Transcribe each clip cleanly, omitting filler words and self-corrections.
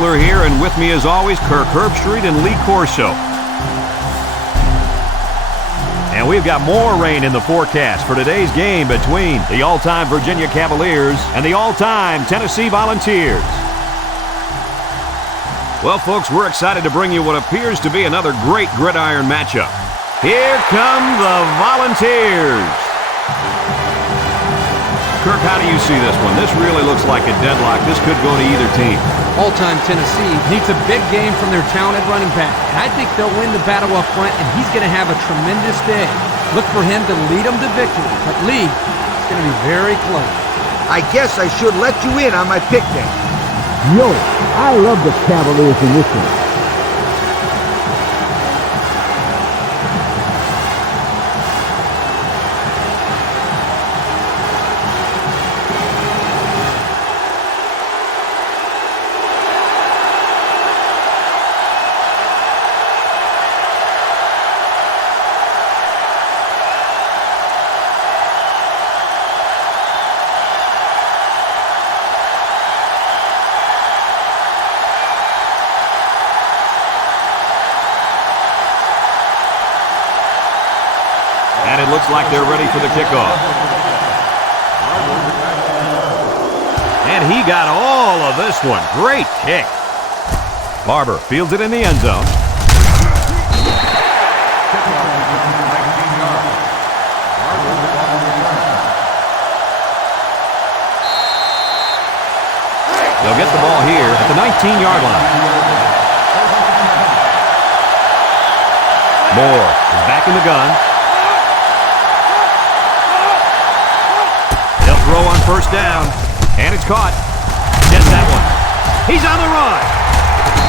Kessler here, and with me as always, Kirk Herbstreit and Lee Corso. And we've got more rain in the forecast for today's game between the all-time Virginia Cavaliers and the all-time Tennessee Volunteers. Well, folks, we're excited to bring you what appears to be another great gridiron matchup. Here come the Volunteers. Kirk, how do you see this one? This really looks like a deadlock. This could go to either team. All-time Tennessee needs a big game from their talented running back. And I think they'll win the battle up front, and he's going to have a tremendous day. Look for him to lead them to victory. But Lee, it's going to be very close. I guess I should let you in on my pick then. Yo, I love the Cavaliers in this one. And it looks like they're ready for the kickoff. And he got all of this one. Great kick. Barber fields it in the end zone. They'll get the ball here at the 19-yard line. Moore is back in the gun. Throw on first down, and it's caught. Gets that one. He's on the run.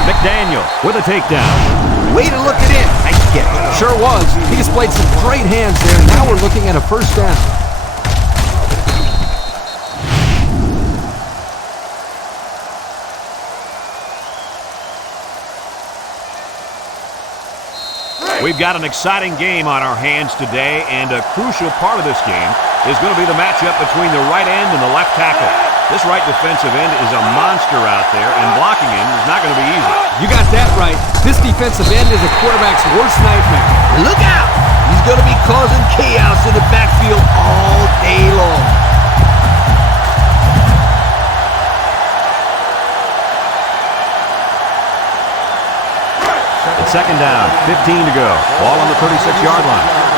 McDaniel with a takedown. Way to look it in. Nice kick. Sure was. He displayed some great hands there. Now we're looking at a first down. We've got an exciting game on our hands today, and a crucial part of this game is going to be the matchup between the right end and the left tackle. This right defensive end is a monster out there, and blocking him is not going to be easy. You got that right. This defensive end is a quarterback's worst nightmare. Look out! He's going to be causing chaos in the backfield all day long. It's second down, 15 to go. Ball on the 36-yard line.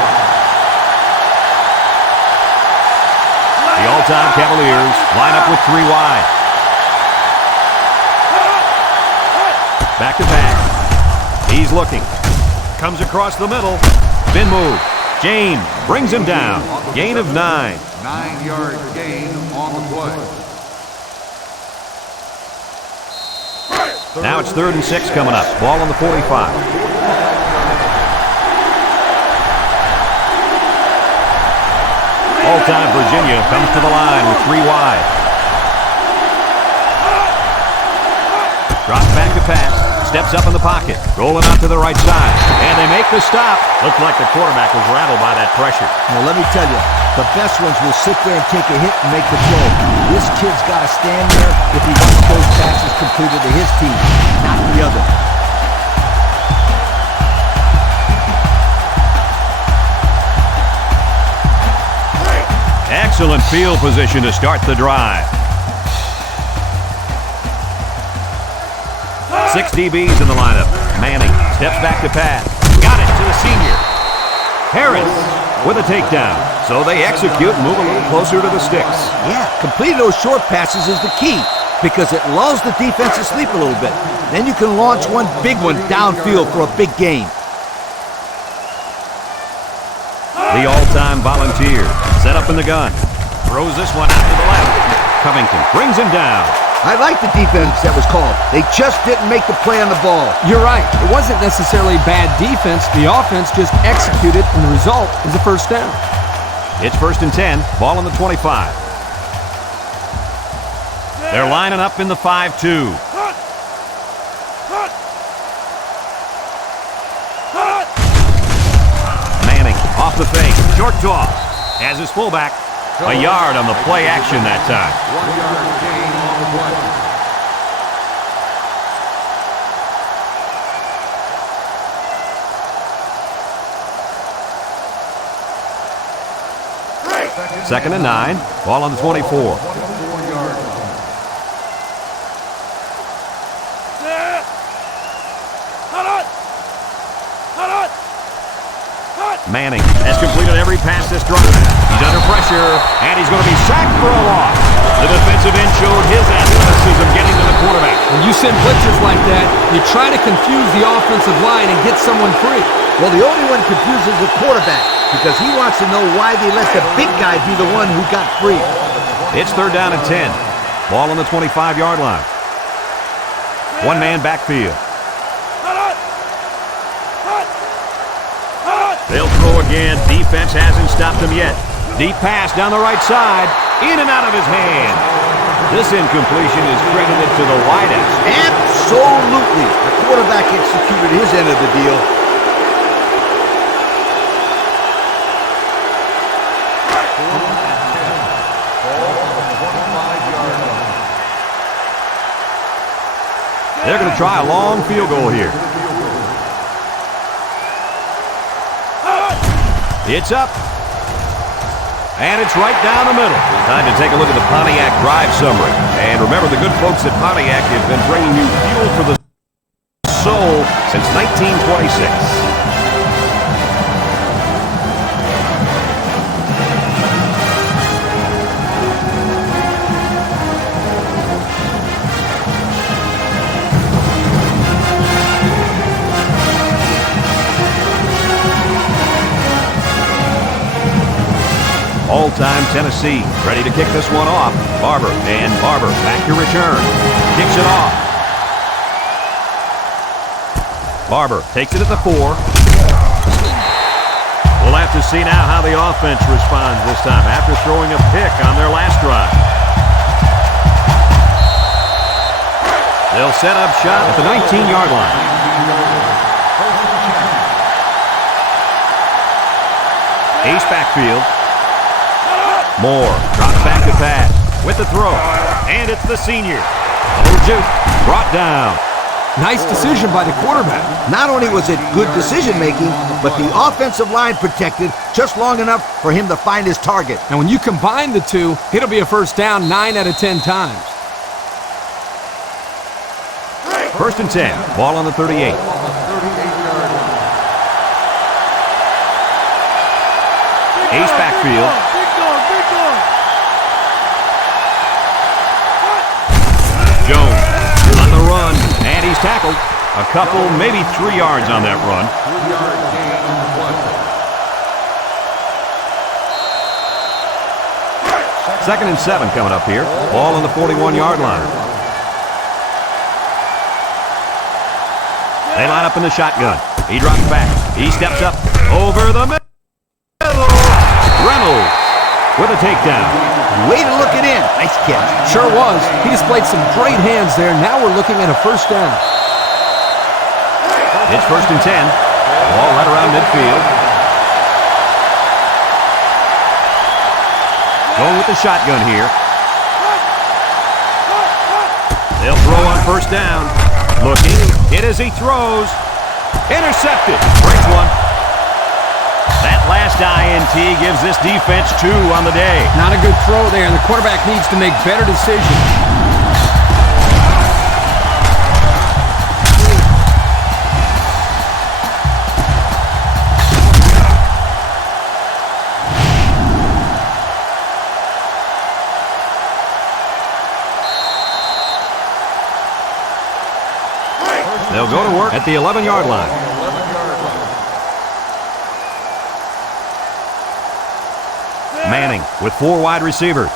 The all-time Cavaliers line up with three wide. Back to back. He's looking. Comes across the middle. Spin move. James brings him down. Gain of 9. 9-yard gain on the play. Now it's 3rd and 6 coming up. Ball on the 45. All-time Virginia comes to the line with three wide. Drops back to pass. Steps up in the pocket. Rolling out to the right side. And they make the stop. Looks like the quarterback was rattled by that pressure. Well, let me tell you, the best ones will sit there and take a hit and make the throw. This kid's got to stand there if he wants those passes completed to his team, not the other. Excellent field position to start the drive. 6 DBs in the lineup. Manning steps back to pass. Got it to the senior. Harris with a takedown. So they execute and move a little closer to the sticks. Yeah, completing those short passes is the key because it lulls the defense to sleep a little bit. Then you can launch one big one downfield for a big gain. The all-time Volunteer set up in the gun. Throws this one out to the left. Covington brings him down. I like the defense that was called. They just didn't make the play on the ball. You're right. It wasn't necessarily bad defense. The offense just executed, and the result is a first down. It's 1st and 10. Ball on the 25. They're lining up in the 5-2. Manning off the fake. Short toss. Has his fullback. A yard on the play action that time. 1 yard gain on the play. 2nd and 9. Ball on the 24. Manning has completed every pass this drive. He's under pressure, and he's going to be sacked for a loss. The defensive end showed his athleticism getting to the quarterback. When you send blitzers like that, you try to confuse the offensive line and get someone free. Well, the only one confused is the quarterback because he wants to know why they let the big guy be the one who got free. It's 3rd down and 10. Ball on the 25-yard line. One-man backfield. They'll throw again. Defense hasn't stopped them yet. Deep pass down the right side. In and out of his hand. This incompletion is credited to the wideout. Absolutely. The quarterback executed his end of the deal. They're going to try a long field goal here. It's up. And it's right down the middle. Time to take a look at the Pontiac drive summary. And remember, the good folks at Pontiac have been bringing you fuel for the soul since 1926. All-time Tennessee ready to kick this one off. Barber, and Barber back to return. Kicks it off. Barber takes it at the 4. We'll have to see now how the offense responds this time after throwing a pick on their last drive. They'll set up shop at the 19-yard line. Ace backfield. Moore drops back to pass with the throw. And it's the senior. A little juke. Brought down. Nice decision by the quarterback. Not only was it good decision-making, but the offensive line protected just long enough for him to find his target. And when you combine the two, it'll be a first down 9 out of 10 times. 1st and 10. Ball on the 38. Ace backfield. Jones on the run, and he's tackled. A couple, maybe 3 yards on that run. 2nd and 7 coming up here. Ball on the 41-yard line. They line up in the shotgun. He drops back. He steps up over the middle. Reynolds with a takedown. Way to look it in. Nice catch. Sure was. He displayed some great hands there. Now we're looking at a first down. It's 1st and 10. Ball right around midfield. Going with the shotgun here. They'll throw on first down. Looking. Hit as he throws. Intercepted. Breaks one. That last INT gives this defense 2 on the day. Not a good throw there, and the quarterback needs to make better decisions. They'll go to work at the 11-yard line. Manning with 4 wide receivers.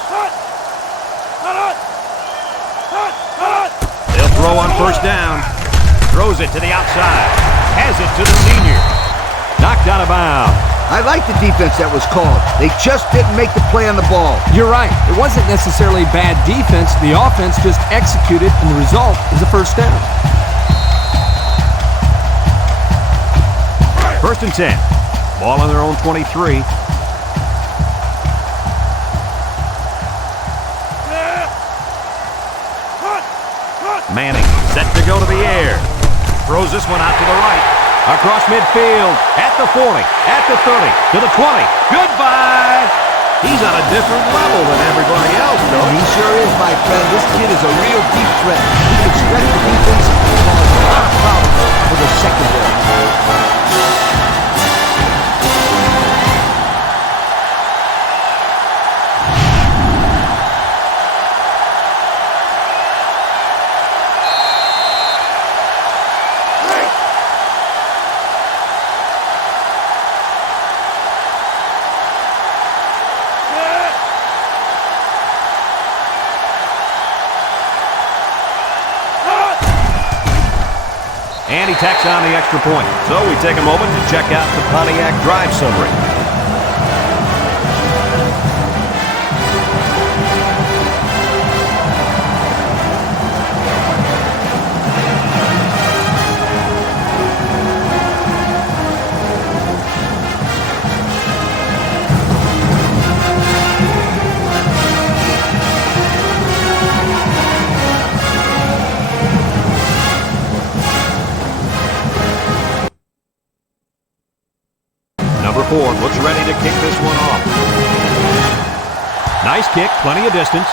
They'll throw on first down. Throws it to the outside. Has it to the senior. Knocked out of bounds. I like the defense that was called. They just didn't make the play on the ball. You're right. It wasn't necessarily bad defense. The offense just executed, and the result is a first down. 1st and 10. Ball on their own 23. Manning set to go to the air. Throws this one out to the right. Across midfield. At the 40. At the 30. To the 20. Goodbye. He's on a different level than everybody else, And though. he sure is, my friend. This kid is a real deep threat. He can stretch the defense and cause a lot of problems for the secondary. And he tacks on the extra point. So we take a moment to check out the Pontiac drive summary. Number 4 looks ready to kick this one off. Nice kick, plenty of distance.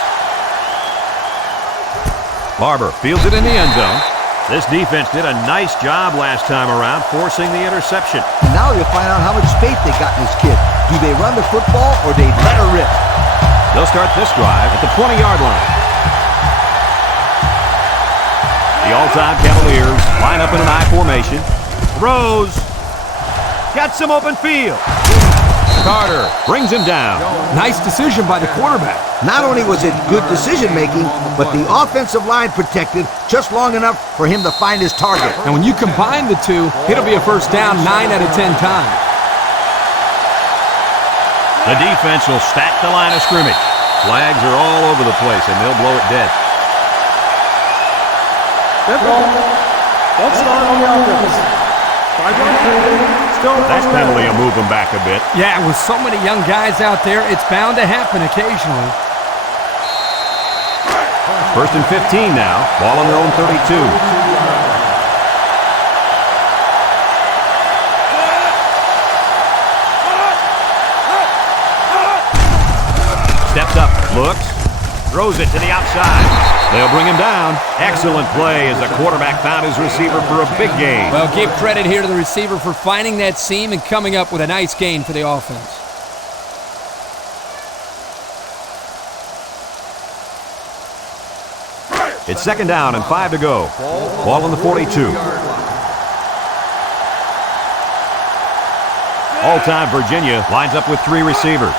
Barber fields it in the end zone. This defense did a nice job last time around, forcing the interception. Now you'll find out how much faith they got in this kid. Do they run the football or they let her rip? They'll start this drive at the 20-yard line. The all-time Cavaliers line up in an I formation. Throws. Got some open field. Carter brings him down. Nice decision by the quarterback. Not only was it good decision-making, but the offensive line protected just long enough for him to find his target. And when you combine the two, it'll be a first down 9 out of 10 times. The defense will stack the line of scrimmage. Flags are all over the place, and they'll blow it dead. Let's start on the offense. That penalty will move them back a bit. Yeah, with so many young guys out there, it's bound to happen occasionally. First and 15 now. Ball on their own 32. Steps up, looks, throws it to the outside. They'll bring him down. Excellent play as the quarterback found his receiver for a big gain. Well, give credit here to the receiver for finding that seam and coming up with a nice gain for the offense. It's second down and 5 to go. Ball on the 42. All-time Virginia lines up with 3 receivers.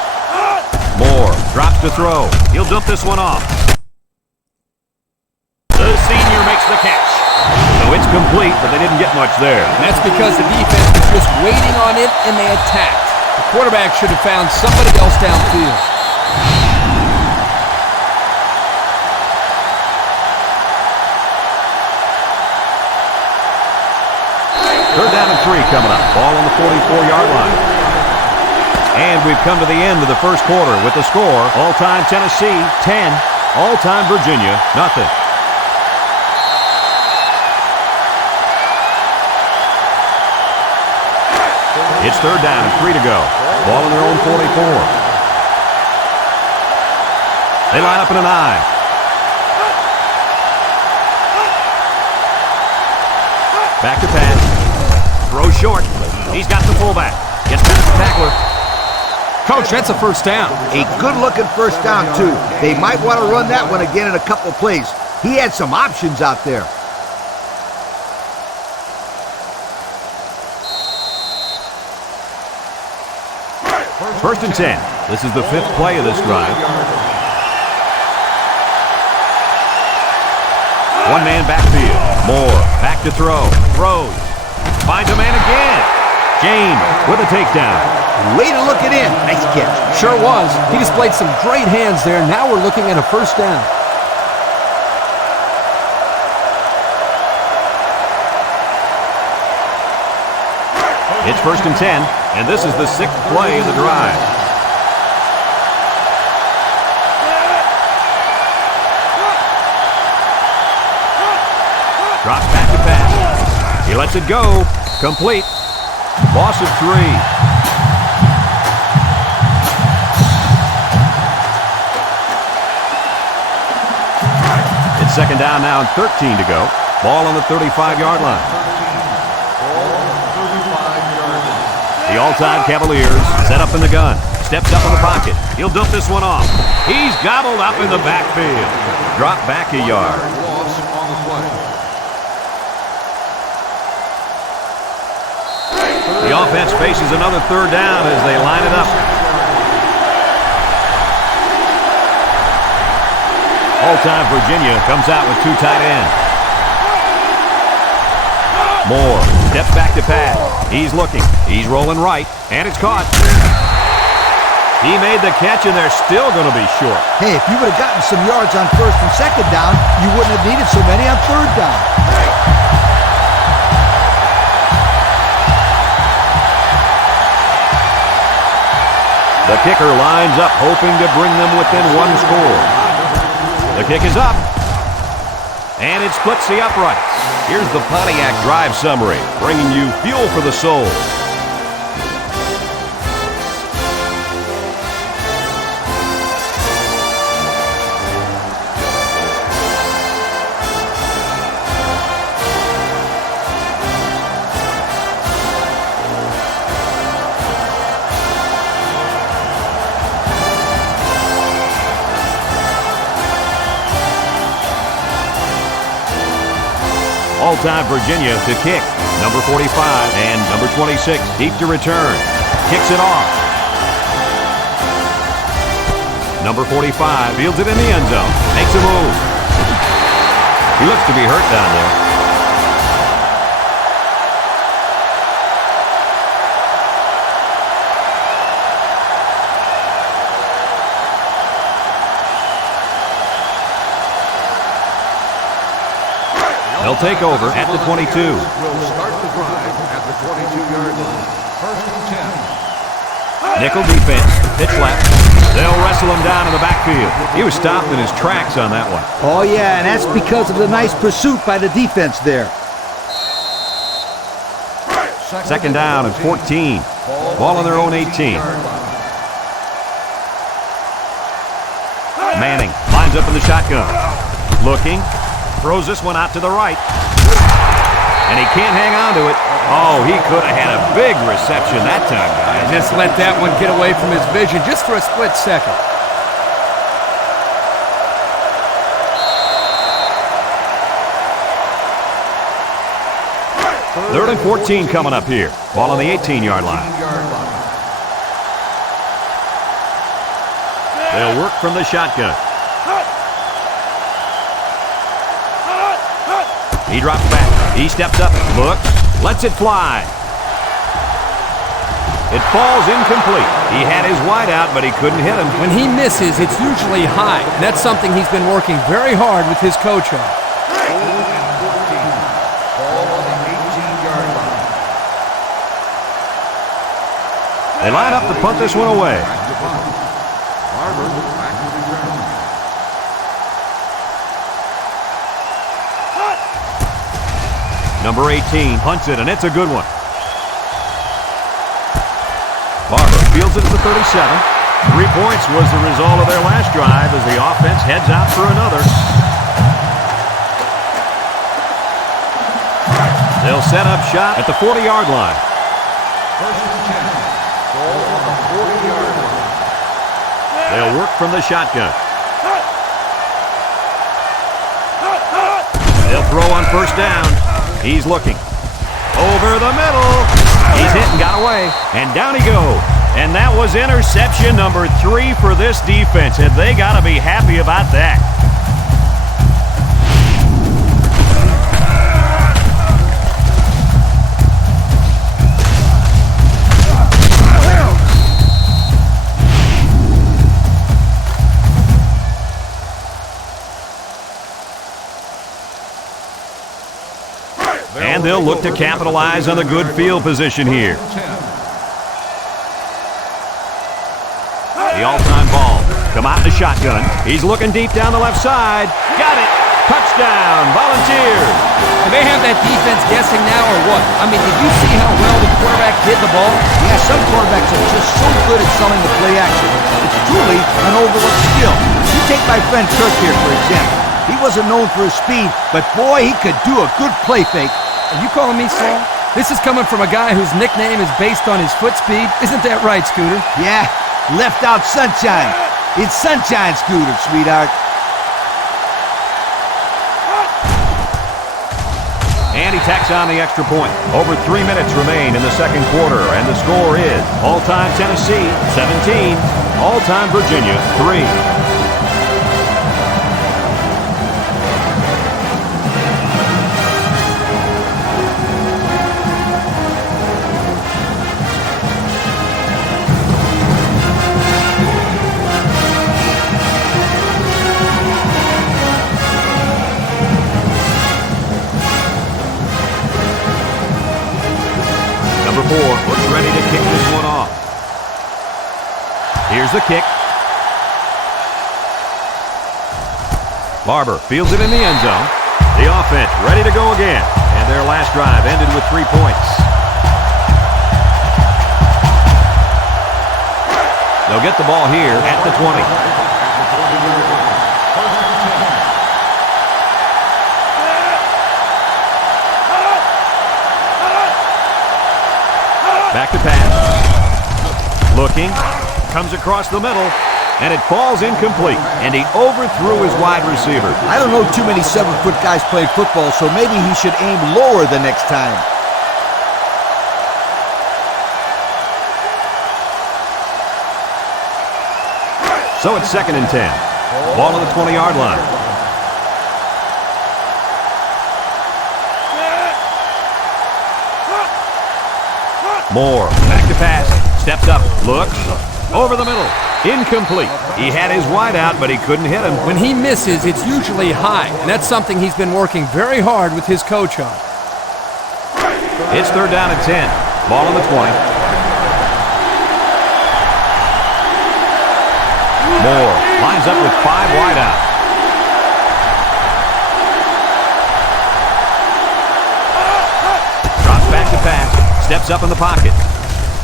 Moore drops to throw. He'll dump this one off. The senior makes the catch. So it's complete, but they didn't get much there. And that's because the defense was just waiting on it and they attacked. The quarterback should have found somebody else downfield. Third down and 3 coming up. Ball on the 44-yard line. And we've come to the end of the first quarter with the score. All-time Tennessee, 10. All-time Virginia, nothing. It's third down and 3 to go. Ball on their own 44. They line up in an I. Back to pass. Throw short. He's got the fullback. Gets past the tackler. Coach, that's a first down. A good-looking first down, too. They might want to run that one again in a couple plays. He had some options out there. First and 10. This is the 5th play of this drive. One man backfield. Moore back to throw. Throws. Finds a man again. James with a takedown. Way to look it in. Nice catch. Sure was. He displayed some great hands there. Now we're looking at a first down. It's first and 10, and this is the 6th play of the drive. Drops back to pass. He lets it go. Complete. Loss of 3. second down now and 13 to go. Ball on the 35-yard line. The all-time Cavaliers set up in the gun. Steps up in the pocket. He'll dump this one off. He's gobbled up in the backfield. Drop back a yard. Loss on the play. The offense faces another third down as they line it up. All-time Virginia comes out with two tight ends. Moore steps back to pass. He's looking. He's rolling right, and it's caught. He made the catch, and they're still going to be short. Hey, if you would have gotten some yards on first and second down, you wouldn't have needed so many on third down. The kicker lines up, hoping to bring them within one score. The kick is up, and it splits the uprights. Here's the Pontiac drive summary, bringing you fuel for the soul. All-time Virginia to kick. Number 45 and number 26 deep to return. Kicks it off. Number 45 fields it in the end zone. Makes a move. He looks to be hurt down there. They'll take over at the 22. Will start the drive at the 22-yard line. First and 10. Nickel defense, pitch left. They'll wrestle him down in the backfield. He was stopped in his tracks on that one. Oh, yeah, and that's because of the nice pursuit by the defense there. Second down and 14. Ball on their own 18. Manning lines up in the shotgun. Looking. Throws this one out to the right. And he can't hang on to it. Oh, he could have had a big reception that time, guys. Just let that one get away from his vision just for a split second. Third and 14 coming up here. Ball on the 18-yard line. They'll work from the shotgun. He drops back. He steps up, looks, lets it fly. It falls incomplete. He had his wide out, but he couldn't hit him. When he misses, it's usually high. That's something he's been working very hard with his coach on. They line up to punt this one away. Number 18 punts it, and it's a good one. Barber fields it at the 37. 3 points was the result of their last drive as the offense heads out for another. They'll set up shot at the 40-yard line. First and 10. Ball on the 40-yard line. They'll work from the shotgun. They'll throw on first down. He's looking. Over the middle. He's hit and got away. And down he goes. And that was interception number 3 for this defense. And they got to be happy about that. And they'll look to capitalize on the good field position here. The all-time ball. Come out in the shotgun. He's looking deep down the left side. Got it. Touchdown, Volunteers. Do they have that defense guessing now or what? I mean, did you see how well the quarterback hit the ball? Yeah, some quarterbacks are just so good at selling the play action. It's truly an overlooked skill. You take my friend Kirk here, for example. He wasn't known for his speed, but boy, he could do a good play fake. Are you calling me slow? This is coming from a guy whose nickname is based on his foot speed. Isn't that right, Scooter? Yeah, left out sunshine. It's sunshine, Scooter, sweetheart. And he tacks on the extra point. Over 3 minutes remain in the second quarter, and the score is all-time Tennessee 17, all-time Virginia 3. Looks ready to kick this one off. Here's the kick. Barber fields it in the end zone. The offense ready to go again. And their last drive ended with 3 points. They'll get the ball here at the 20. Back to pass. Looking. Comes across the middle. And it falls incomplete. And he overthrew his wide receiver. I don't know too many 7-foot guys playing football, so maybe he should aim lower the next time. So it's 2nd and 10. Ball on the 20-yard line. Moore, back to pass, steps up, looks, over the middle, incomplete. He had his wide out, but he couldn't hit him. When he misses, it's usually high, and that's something he's been working very hard with his coach on. It's 3rd down and 10. Ball on the 20. Moore lines up with 5 wide out. Drops back to pass. Steps up in the pocket.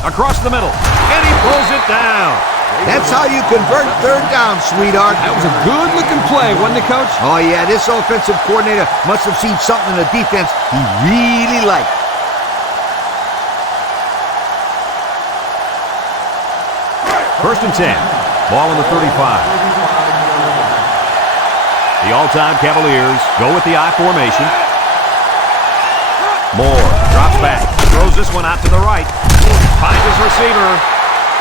Across the middle. And he pulls it down. That's how you convert 3rd down, sweetheart. That was a good-looking play, wasn't it, Coach? Oh, yeah, this offensive coordinator must have seen something in the defense he really liked. First and 10. Ball on the 35. The all-time Cavaliers go with the I formation. Moore drops back. Throws this one out to the right. Finds his receiver.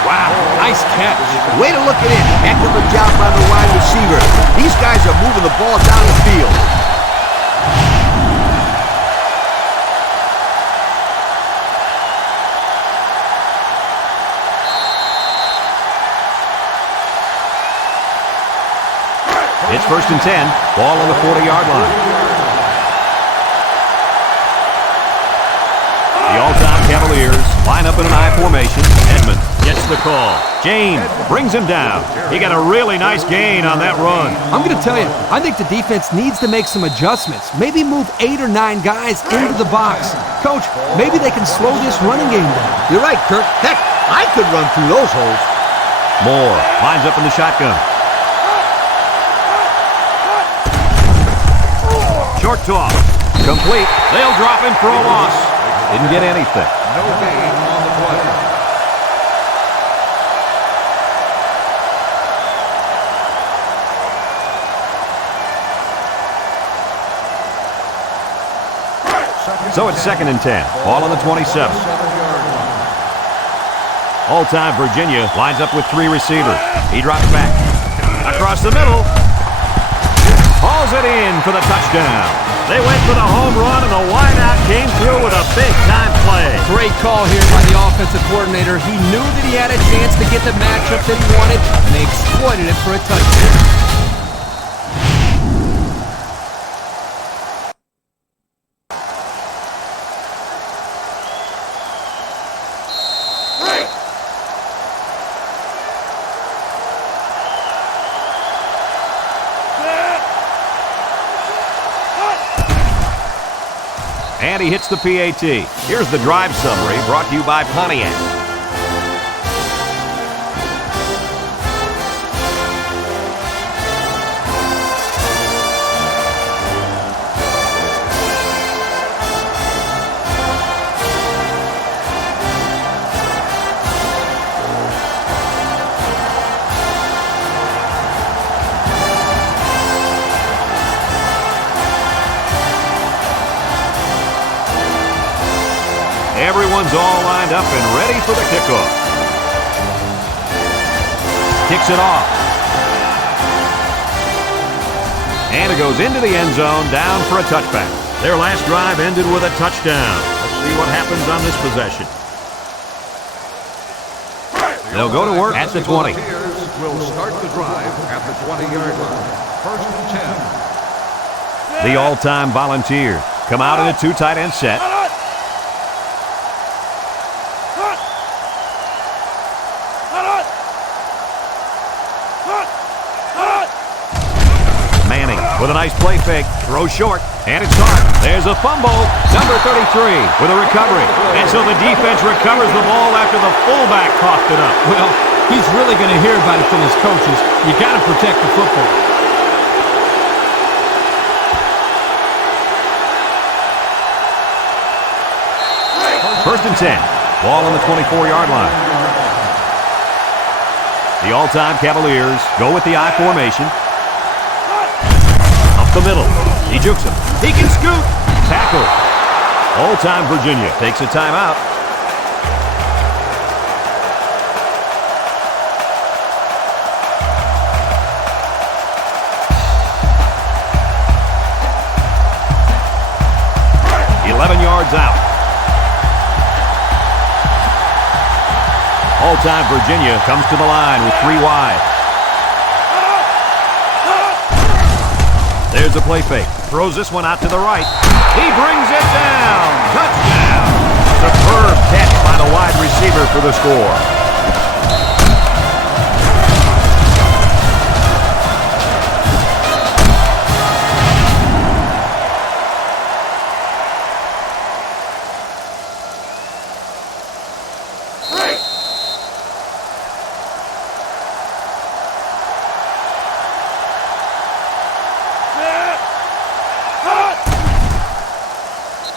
Wow, nice catch. Way to look at it. Heck of a job by the wide receiver. These guys are moving the ball down the field. It's 1st and 10. Ball on the 40-yard line. The all-time Cavaliers line up in an I formation. Edmond gets the call. James brings him down. He got a really nice gain on that run. I'm going to tell you, I think the defense needs to make some adjustments. Maybe move 8 or 9 guys into the box. Coach, maybe they can slow this running game down. You're right, Kirk. Heck, I could run through those holes. Moore lines up in the shotgun. Short toss. Complete. They'll drop him for a loss. Didn't get anything. No gain on the play. So it's 2nd and 10. Ball on the 27. All-time Virginia lines up with 3 receivers. He drops back. Across the middle. Hauls it in for the touchdown. They went for the home run, and the wideout came through with a big-time play. Great call here by the offensive coordinator. He knew that he had a chance to get the matchup that he wanted, and they exploited it for a touchdown. And he hits the PAT. Here's the drive summary brought to you by Pontiac. Everyone's all lined up and ready for the kickoff. Kicks it off. And it goes into the end zone, down for a touchback. Their last drive ended with a touchdown. Let's see what happens on this possession. They'll go to work at the 20. Will start the drive at the 20-yard line. First and 10. The all-time Volunteers come out in a two tight end set. Manning with a nice play fake, throws short, and it's caught. There's a fumble. Number 33 with a recovery. And so the defense recovers the ball after the fullback coughed it up. Well, he's really going to hear about it from his coaches. You got to protect the football. First and 10. Ball on the 24-yard line. The all-time Cavaliers go with the I formation. Up the middle. He jukes him. He can scoot. Tackle. All-time Virginia takes a timeout. Yards out. All-time Virginia comes to the line with 3 wide. There's a play fake. Throws this one out to the right. He brings it down. Touchdown. Superb catch by the wide receiver for the score.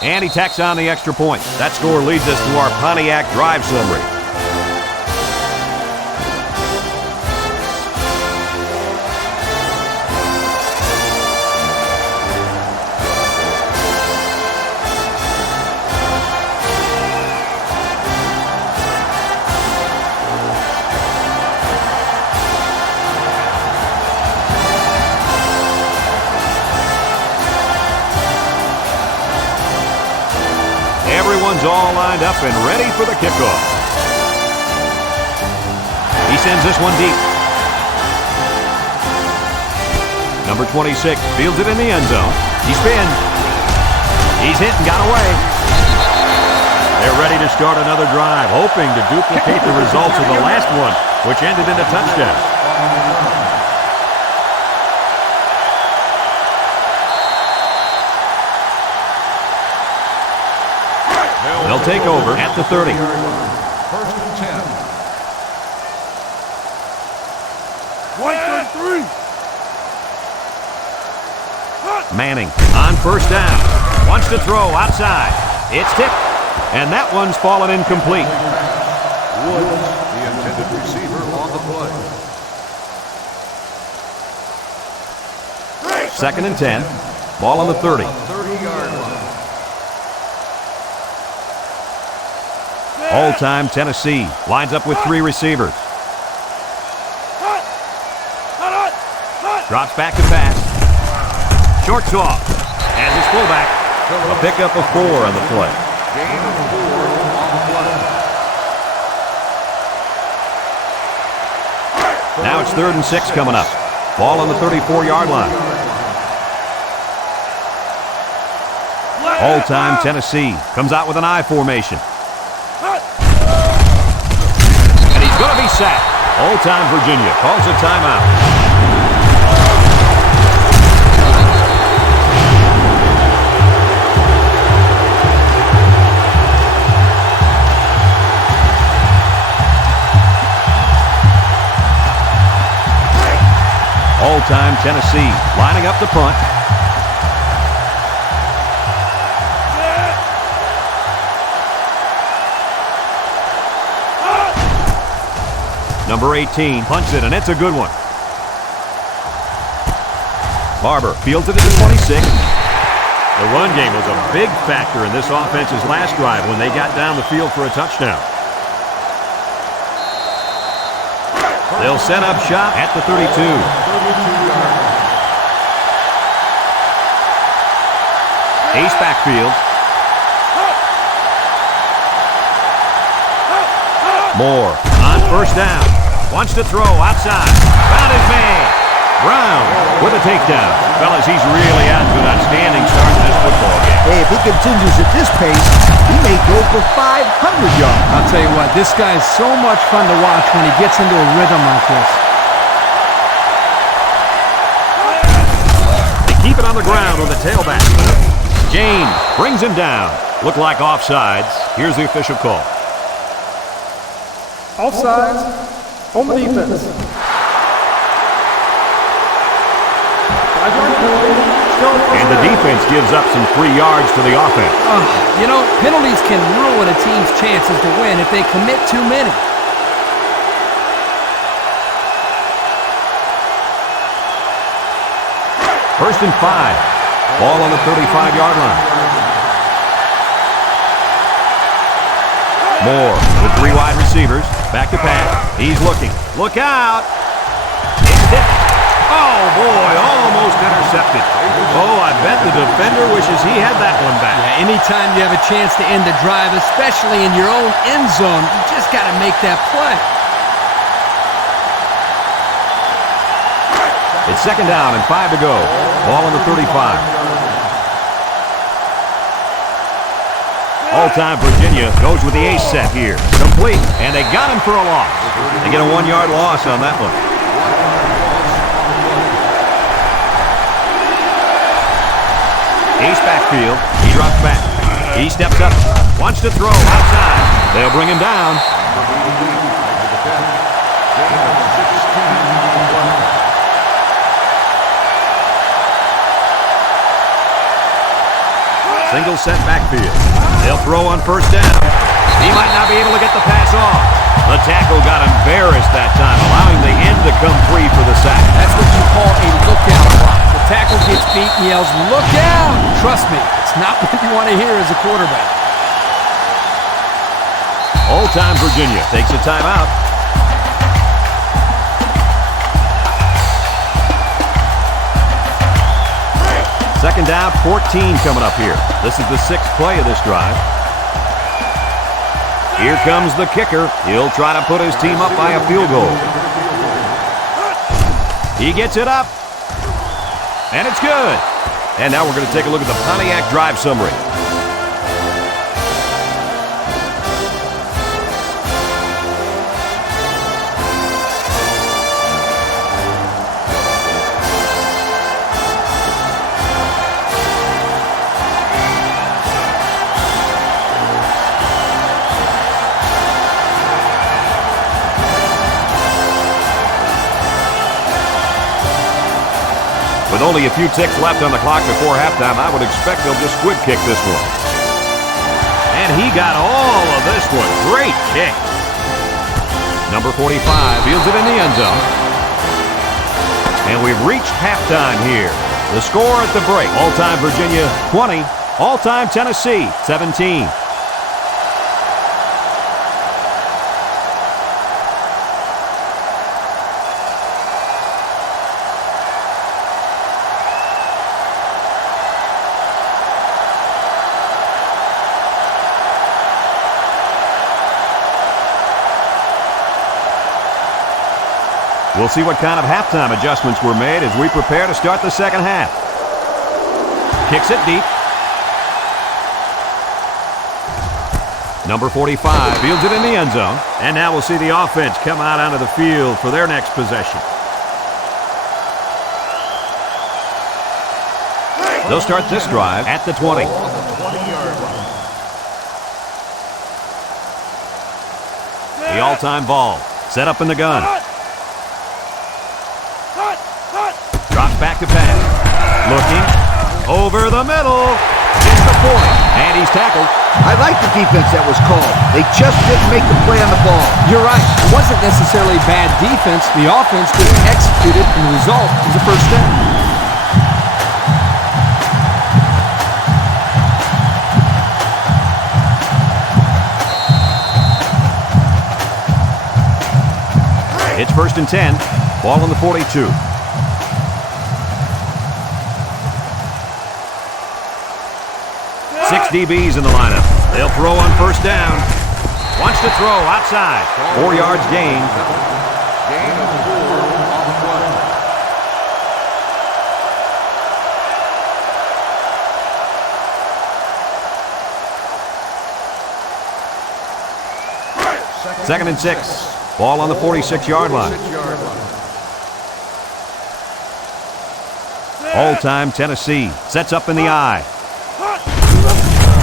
And he tacks on the extra point. That score leads us to our Pontiac drive summary. Everyone's all lined up and ready for the kickoff. He sends this one deep. Number 26 fields it in the end zone. He spins. He's hit and got away. They're ready to start another drive, hoping to duplicate the results of the last one, which ended in a touchdown. They'll take over at the 30. First and 10. 1-3. Manning on first down. Wants to throw outside. It's tipped. And that one's fallen incomplete. Woods, the intended receiver on the play. Second and 10. Ball on the 30. 30-yard line. All-time Tennessee lines up with 3 receivers. Drops back to pass. Shorts off. As his fullback. A pickup of 4 on the play. Gain of 4 on the play. Now it's 3rd and 6 coming up. Ball on the 34-yard line. All-time Tennessee comes out with an I formation. And he's going to be sacked. All-time Virginia calls a timeout. All-time Tennessee lining up the punt. Number 18 punts it, and it's a good one. Barber fields it at the 26. The run game was a big factor in this offense's last drive when they got down the field for a touchdown. They'll set up shop at the 32. Ace backfield. Moore on first down. Wants to throw outside. Found his man. Brown with a takedown. Fellas, he's really out to an outstanding start in this football game. Hey, if he continues at this pace, he may go for 500 yards. I'll tell you what, this guy is so much fun to watch when he gets into a rhythm like this. They keep it on the ground with the tailback. James brings him down. Look like offsides. Here's the official call. Offsides on the defense. And the defense gives up some free yards to the offense. You know, penalties can ruin a team's chances to win if they commit too many. First and 5. Ball on the 35-yard line. Moore with 3 wide receivers. Back to pass. He's looking. Look out. It's hit. Oh, boy, almost intercepted. Oh, I bet the defender wishes he had that one back. Yeah, anytime you have a chance to end a drive, especially in your own end zone, you just got to make that play. It's second down and 5 to go. Ball on the 35. All-time Virginia goes with the ace set here. Complete, and they got him for a loss. They get a 1-yard loss on that one. Ace backfield. He drops back. He steps up. Wants to throw outside. They'll bring him down. Single set backfield. They'll throw on first down. He might not be able to get the pass off. The tackle got embarrassed that time, allowing the end to come free for the sack. That's what you call a lookout block. The tackle gets beat and yells, "Look out!" Trust me, it's not what you want to hear as a quarterback. All-time Virginia takes a timeout. Second down, 14 coming up here. This is the 6th play of this drive. Here comes the kicker. He'll try to put his team up by a field goal. He gets it up. And it's good. And now we're going to take a look at the Pontiac drive summary. With only a few ticks left on the clock before halftime, I would expect they'll just squib kick this one. And he got all of this one. Great kick. Number 45 fields it in the end zone. And we've reached halftime here. The score at the break. All-time Virginia 20. All-time Tennessee 17. We'll see what kind of halftime adjustments were made as we prepare to start the second half. Kicks it deep. Number 45 fields it in the end zone. And now we'll see the offense come out onto the field for their next possession. They'll start this drive at the 20. The all-time ball. Set up in the gun. Drops back to pass. Looking. Over the middle. Gets the point. And he's tackled. I like the defense that was called. They just didn't make the play on the ball. You're right. It wasn't necessarily bad defense. The offense just executed, and the result is a first down. It's 1st and 10. Ball on the 42. Six DBs in the lineup. They'll throw on 1st down. Wants to throw outside. 4 yards gain. Gain of 4 on the play. Second and 6. Ball on the 46-yard line. All-time Tennessee sets up in the eye.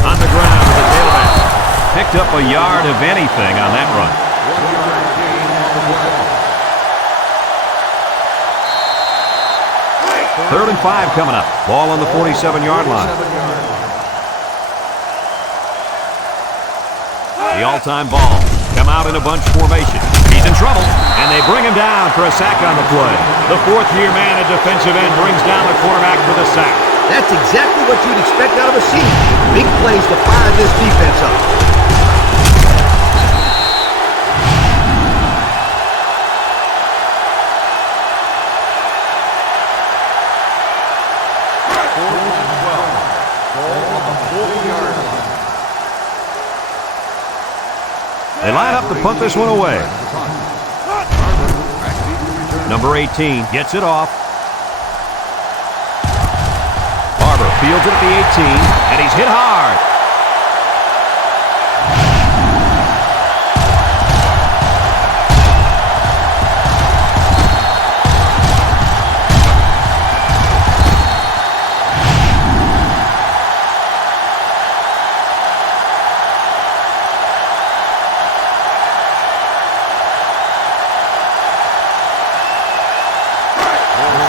On the ground with the tailback. Picked up a yard of anything on that run. 1 yard gain on the play. 3rd and 5 coming up. Ball on the 47-yard line. The all-time ball. Come out in a bunch formation. He's in trouble, and they bring him down for a sack on the play. The 4th-year man at defensive end brings down the quarterback for the sack. That's exactly what you'd expect out of a senior. Big plays to fire this defense up. They line up to punt this one away. Number 18 gets it off. Barber fields it at the 18, and he's hit hard.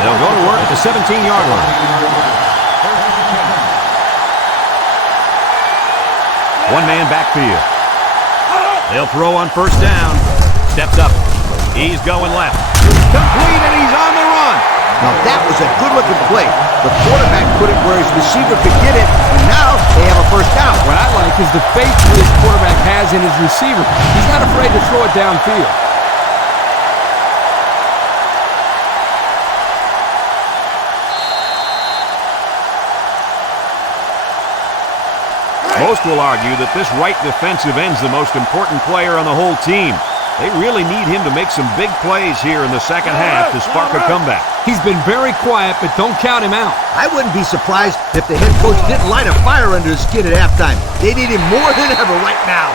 They'll go to work at the 17-yard line. One-man backfield. They'll throw on 1st down. Steps up. He's going left. Complete, and he's on the run. Now that was a good-looking play. The quarterback put it where his receiver could get it, and now they have a 1st down. What I like is the faith this quarterback has in his receiver. He's not afraid to throw it downfield. Most will argue that this right defensive end's the most important player on the whole team. They really need him to make some big plays here in the second half to spark a comeback. He's been very quiet, but don't count him out. I wouldn't be surprised if the head coach didn't light a fire under his skin at halftime. They need him more than ever right now.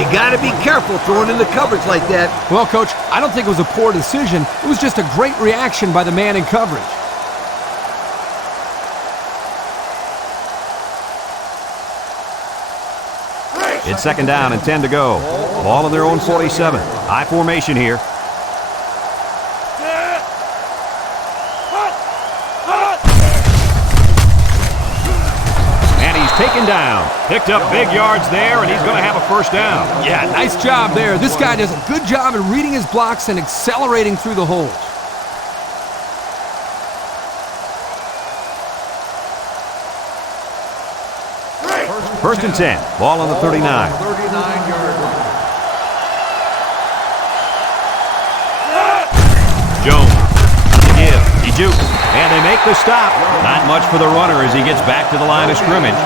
You got to be careful throwing in the coverage like that. Well, Coach, I don't think it was a poor decision. It was just a great reaction by the man in coverage. It's 2nd down and 10 to go. Ball on their own 47. High formation here. And he's taken down. Picked up big yards there, and he's going to have a 1st down. Yeah, nice job there. This guy does a good job at reading his blocks and accelerating through the holes. First and 10. Ball on the 39. 39-yard line. Jones. Give. He jukes. And they make the stop. Not much for the runner as he gets back to the line of scrimmage.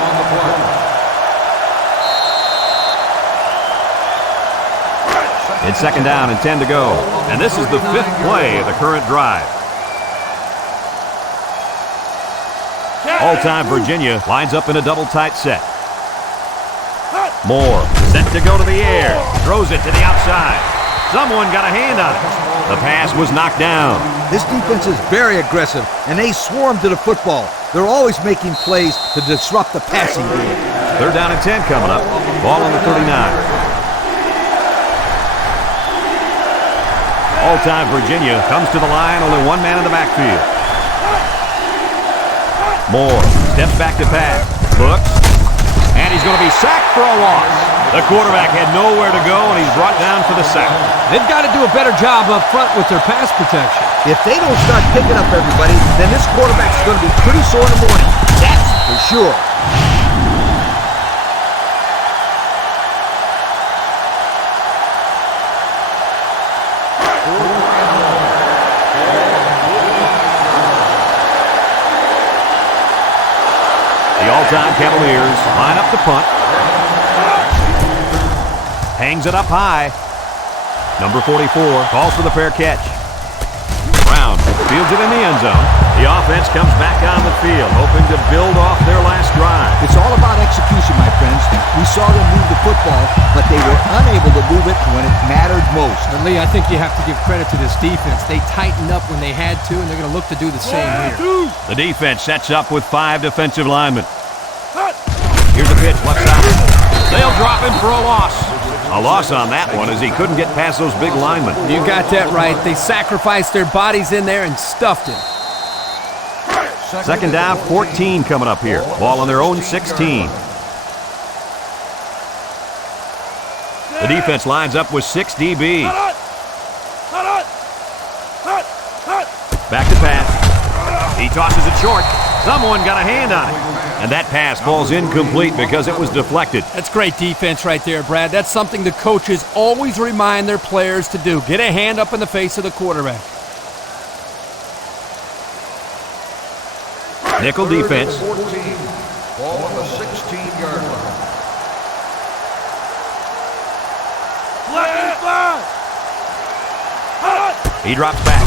It's 2nd down and 10 to go. And this is the 5th play of the current drive. All-time Virginia lines up in a double tight set. Moore set to go to the air. Throws it to the outside. Someone got a hand on it. The pass was knocked down. This defense is very aggressive, and they swarm to the football. They're always making plays to disrupt the passing game. 3rd down and 10 coming up. Ball on the 39. All-time Virginia comes to the line, only one man in the backfield. Moore steps back to pass. Looks. And he's going to be sacked for a loss. The quarterback had nowhere to go, and he's brought down for the sack. They've got to do a better job up front with their pass protection. If they don't start picking up everybody, then this quarterback's going to be pretty sore in the morning. That's for sure. Ball time, Cavaliers. Line up the punt. Hangs it up high. Number 44 calls for the fair catch. Brown fields it in the end zone. The offense comes back on the field, hoping to build off their last drive. It's all about execution, my friends. We saw them move the football, but they were unable to move it when it mattered most. But Lee, I think you have to give credit to this defense. They tightened up when they had to, and they're going to look to do the same here. The defense sets up with 5 defensive linemen. Here's a pitch, left side. They'll drop him for a loss. A loss on that one as he couldn't get past those big linemen. You got that right. They sacrificed their bodies in there and stuffed him. Second down, 14 coming up here. Ball on their own 16. The defense lines up with 6 DBs. Back to pass. He tosses it short. Someone got a hand on it. And that pass falls incomplete because it was deflected. That's great defense right there, Brad. That's something the coaches always remind their players to do. Get a hand up in the face of the quarterback. Nickel defense. 14. Ball on the 16-yard line. He drops back.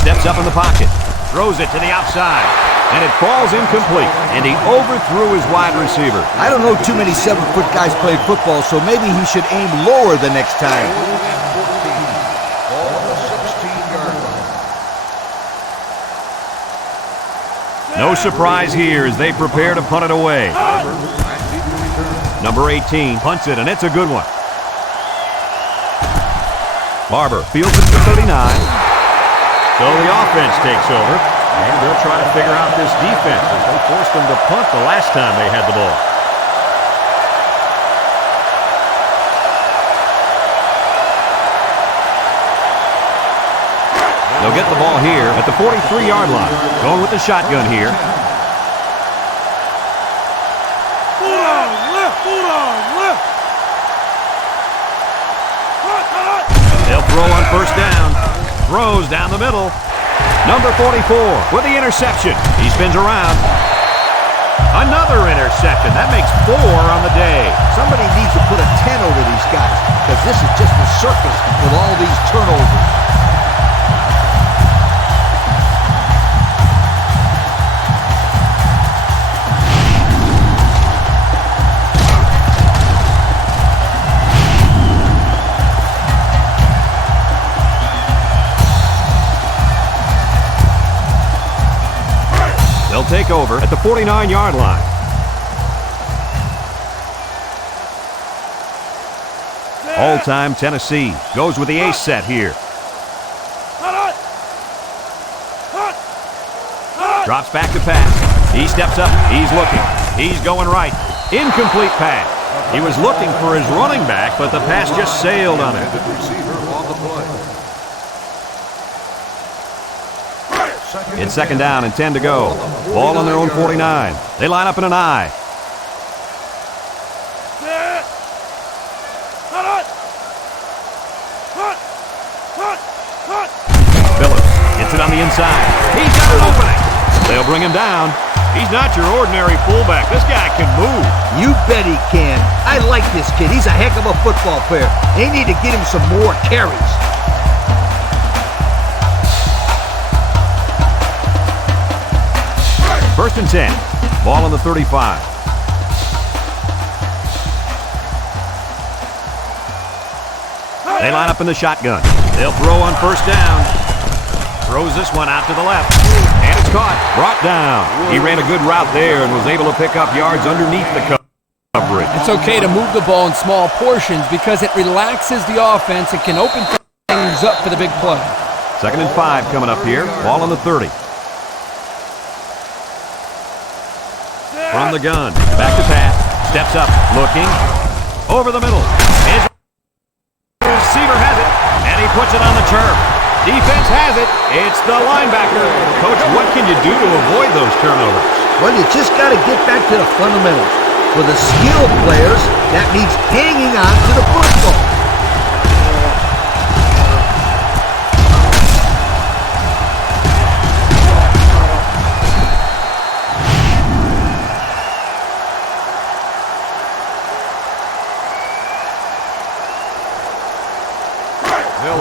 Steps up in the pocket. Throws it to the outside. And it falls incomplete. And he overthrew his wide receiver. I don't know too many 7-foot guys play football, so maybe he should aim lower the next time. Ball on the 16-yard line. No surprise here as they prepare to punt it away. Number 18 punts it, and it's a good one. Barber fields it for 39. So the offense takes over, and they'll try to figure out this defense as they forced them to punt the last time they had the ball. They'll get the ball here at the 43-yard line. Going with the shotgun here. They'll throw on first down. Throws down the middle. Number 44 with the interception. He spins around. Another interception. That makes 4 on the day. Somebody needs to put a 10 over these guys, because this is just a circus with all these turnovers. They'll take over at the 49-yard line. All-time Tennessee goes with the ace set here. Drops back to pass. He steps up. He's looking. He's going right. Incomplete pass. He was looking for his running back, but the pass just sailed on him. Receiver on the play. It's second down and 10 to go. Ball on their own 49. They line up in an I. Phillips gets it on the inside. He's got an opening. They'll bring him down. He's not your ordinary fullback. This guy can move. You bet he can. I like this kid. He's a heck of a football player. They need to get him some more carries. First and 10. Ball on the 35. They line up in the shotgun. They'll throw on first down. Throws this one out to the left. And it's caught. Brought down. He ran a good route there and was able to pick up yards underneath the coverage. It's okay to move the ball in small portions because it relaxes the offense. It can open things up for the big play. Second and 5 coming up here. Ball on the 30. From the gun. Back to pass. Steps up. Looking. Over the middle. His receiver has it. And he puts it on the turf. Defense has it. It's the linebacker. Coach, what can you do to avoid those turnovers? Well, you just got to get back to the fundamentals. For the skilled players, that means hanging on to the football.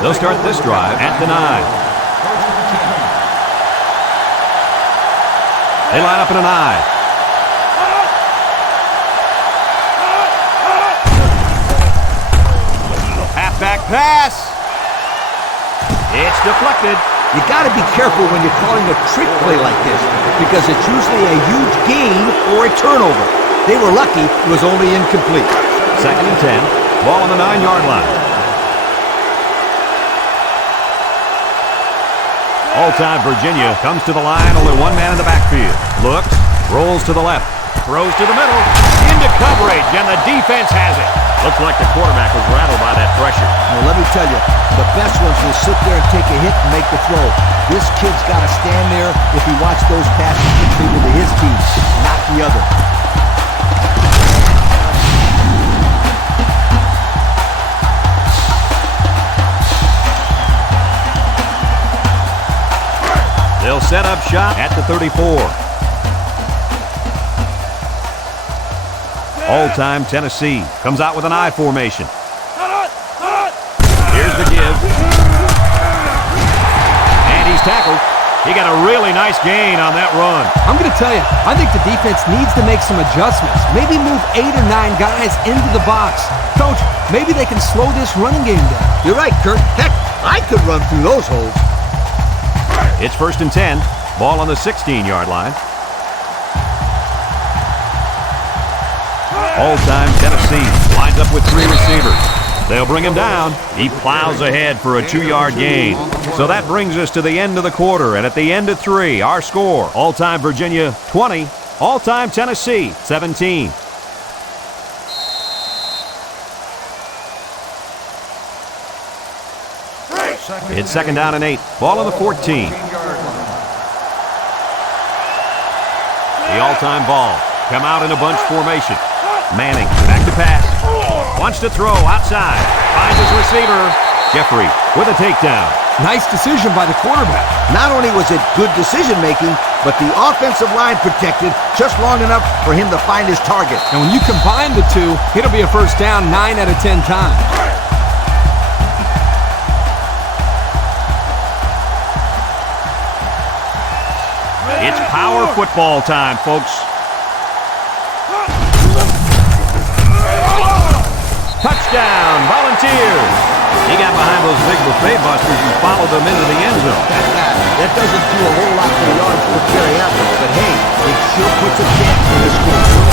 They'll start this drive at the 9. They line up in an I. Halfback pass. It's deflected. You got to be careful when you're calling a trick play like this because it's usually a huge gain or a turnover. They were lucky it was only incomplete. 2nd and 10. Ball on the 9-yard line. All-time Virginia comes to the line, only one man in the backfield. Looks, rolls to the left, throws to the middle, into coverage, and the defense has it. Looks like the quarterback was rattled by that pressure. Well, let me tell you, the best ones will sit there and take a hit and make the throw. This kid's got to stand there if he wants those passes completed to his team, not the other. They'll set up shop at the 34. All-time Tennessee comes out with an I formation. Here's the give. And he's tackled. He got a really nice gain on that run. I'm going to tell you, I think the defense needs to make some adjustments. Maybe move 8 or 9 guys into the box. Coach, maybe they can slow this running game down. You're right, Kurt. Heck, I could run through those holes. It's 1st and 10. Ball on the 16-yard line. All-time Tennessee lines up with 3 receivers. They'll bring him down. He plows ahead for a 2-yard gain. So that brings us to the end of the quarter. And at the end of 3, our score, all-time Virginia 20, all-time Tennessee 17. It's 2nd down and 8. Ball on the 14. The all-time ball. Come out in a bunch formation. Manning back to pass. Wants to throw outside. Finds his receiver. Jeffrey with a takedown. Nice decision by the quarterback. Not only was it good decision-making, but the offensive line protected just long enough for him to find his target. And when you combine the two, it'll be a first down 9 out of 10 times. It's power football time, folks. Touchdown, Volunteers. He got behind those big buffet busters and followed them into the end zone. That doesn't do a whole lot for yards per carry effort, but hey, it sure puts a dent in the score.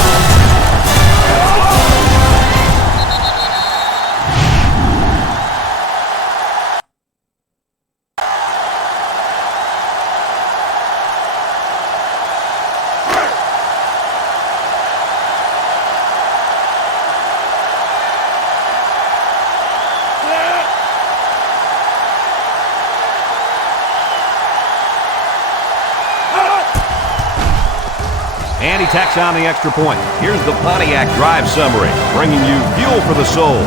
And he tacks on the extra point. Here's the Pontiac drive summary, bringing you fuel for the soul.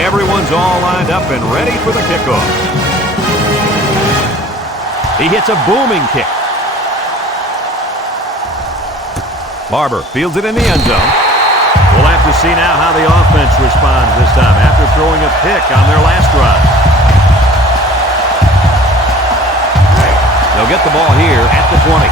Everyone's all lined up and ready for the kickoff. He hits a booming kick. Barber fields it in the end zone. We'll have to see now how the offense responds this time after throwing a pick on their last drive. They'll get the ball here at the 20.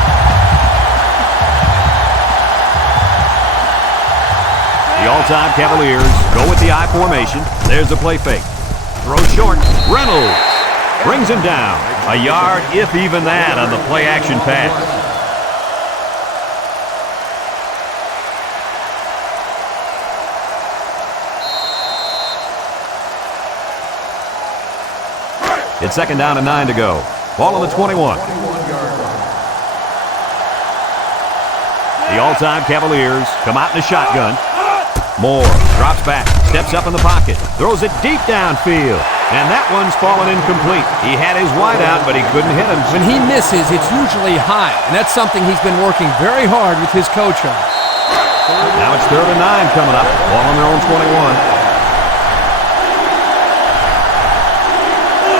The all-time Cavaliers go with the I formation. There's the play fake. Throw short. Reynolds brings him down. A yard, if even that, on the play-action pass. It's 2nd down and 9 to go. Ball on the 21. The all-time Cavaliers come out in a shotgun. Moore drops back, steps up in the pocket, throws it deep downfield. And that one's fallen incomplete. He had his wide out, but he couldn't hit him. When he misses, it's usually high, and that's something he's been working very hard with his coach on. Now it's 3rd and 9 coming up. Ball on their own 21.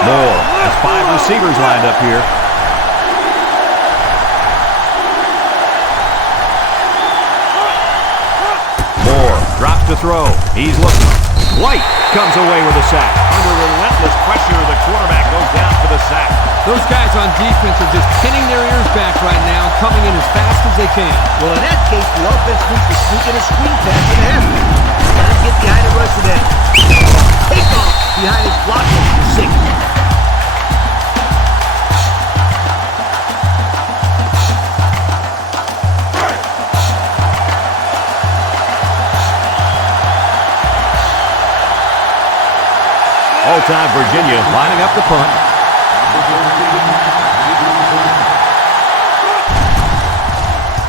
Moore has 5 receivers lined up here. Moore drops to throw. He's looking. White comes away with a sack. Under relentless pressure, the quarterback goes down for the sack. Those guys on defense are just pinning their ears back right now, coming in as fast as they can. Well, in that case, the offense needs to sneak in a screen pass and a half. Got to get behind the rush of that. Take off behind his blocker for 6. All-time Virginia lining up the punt.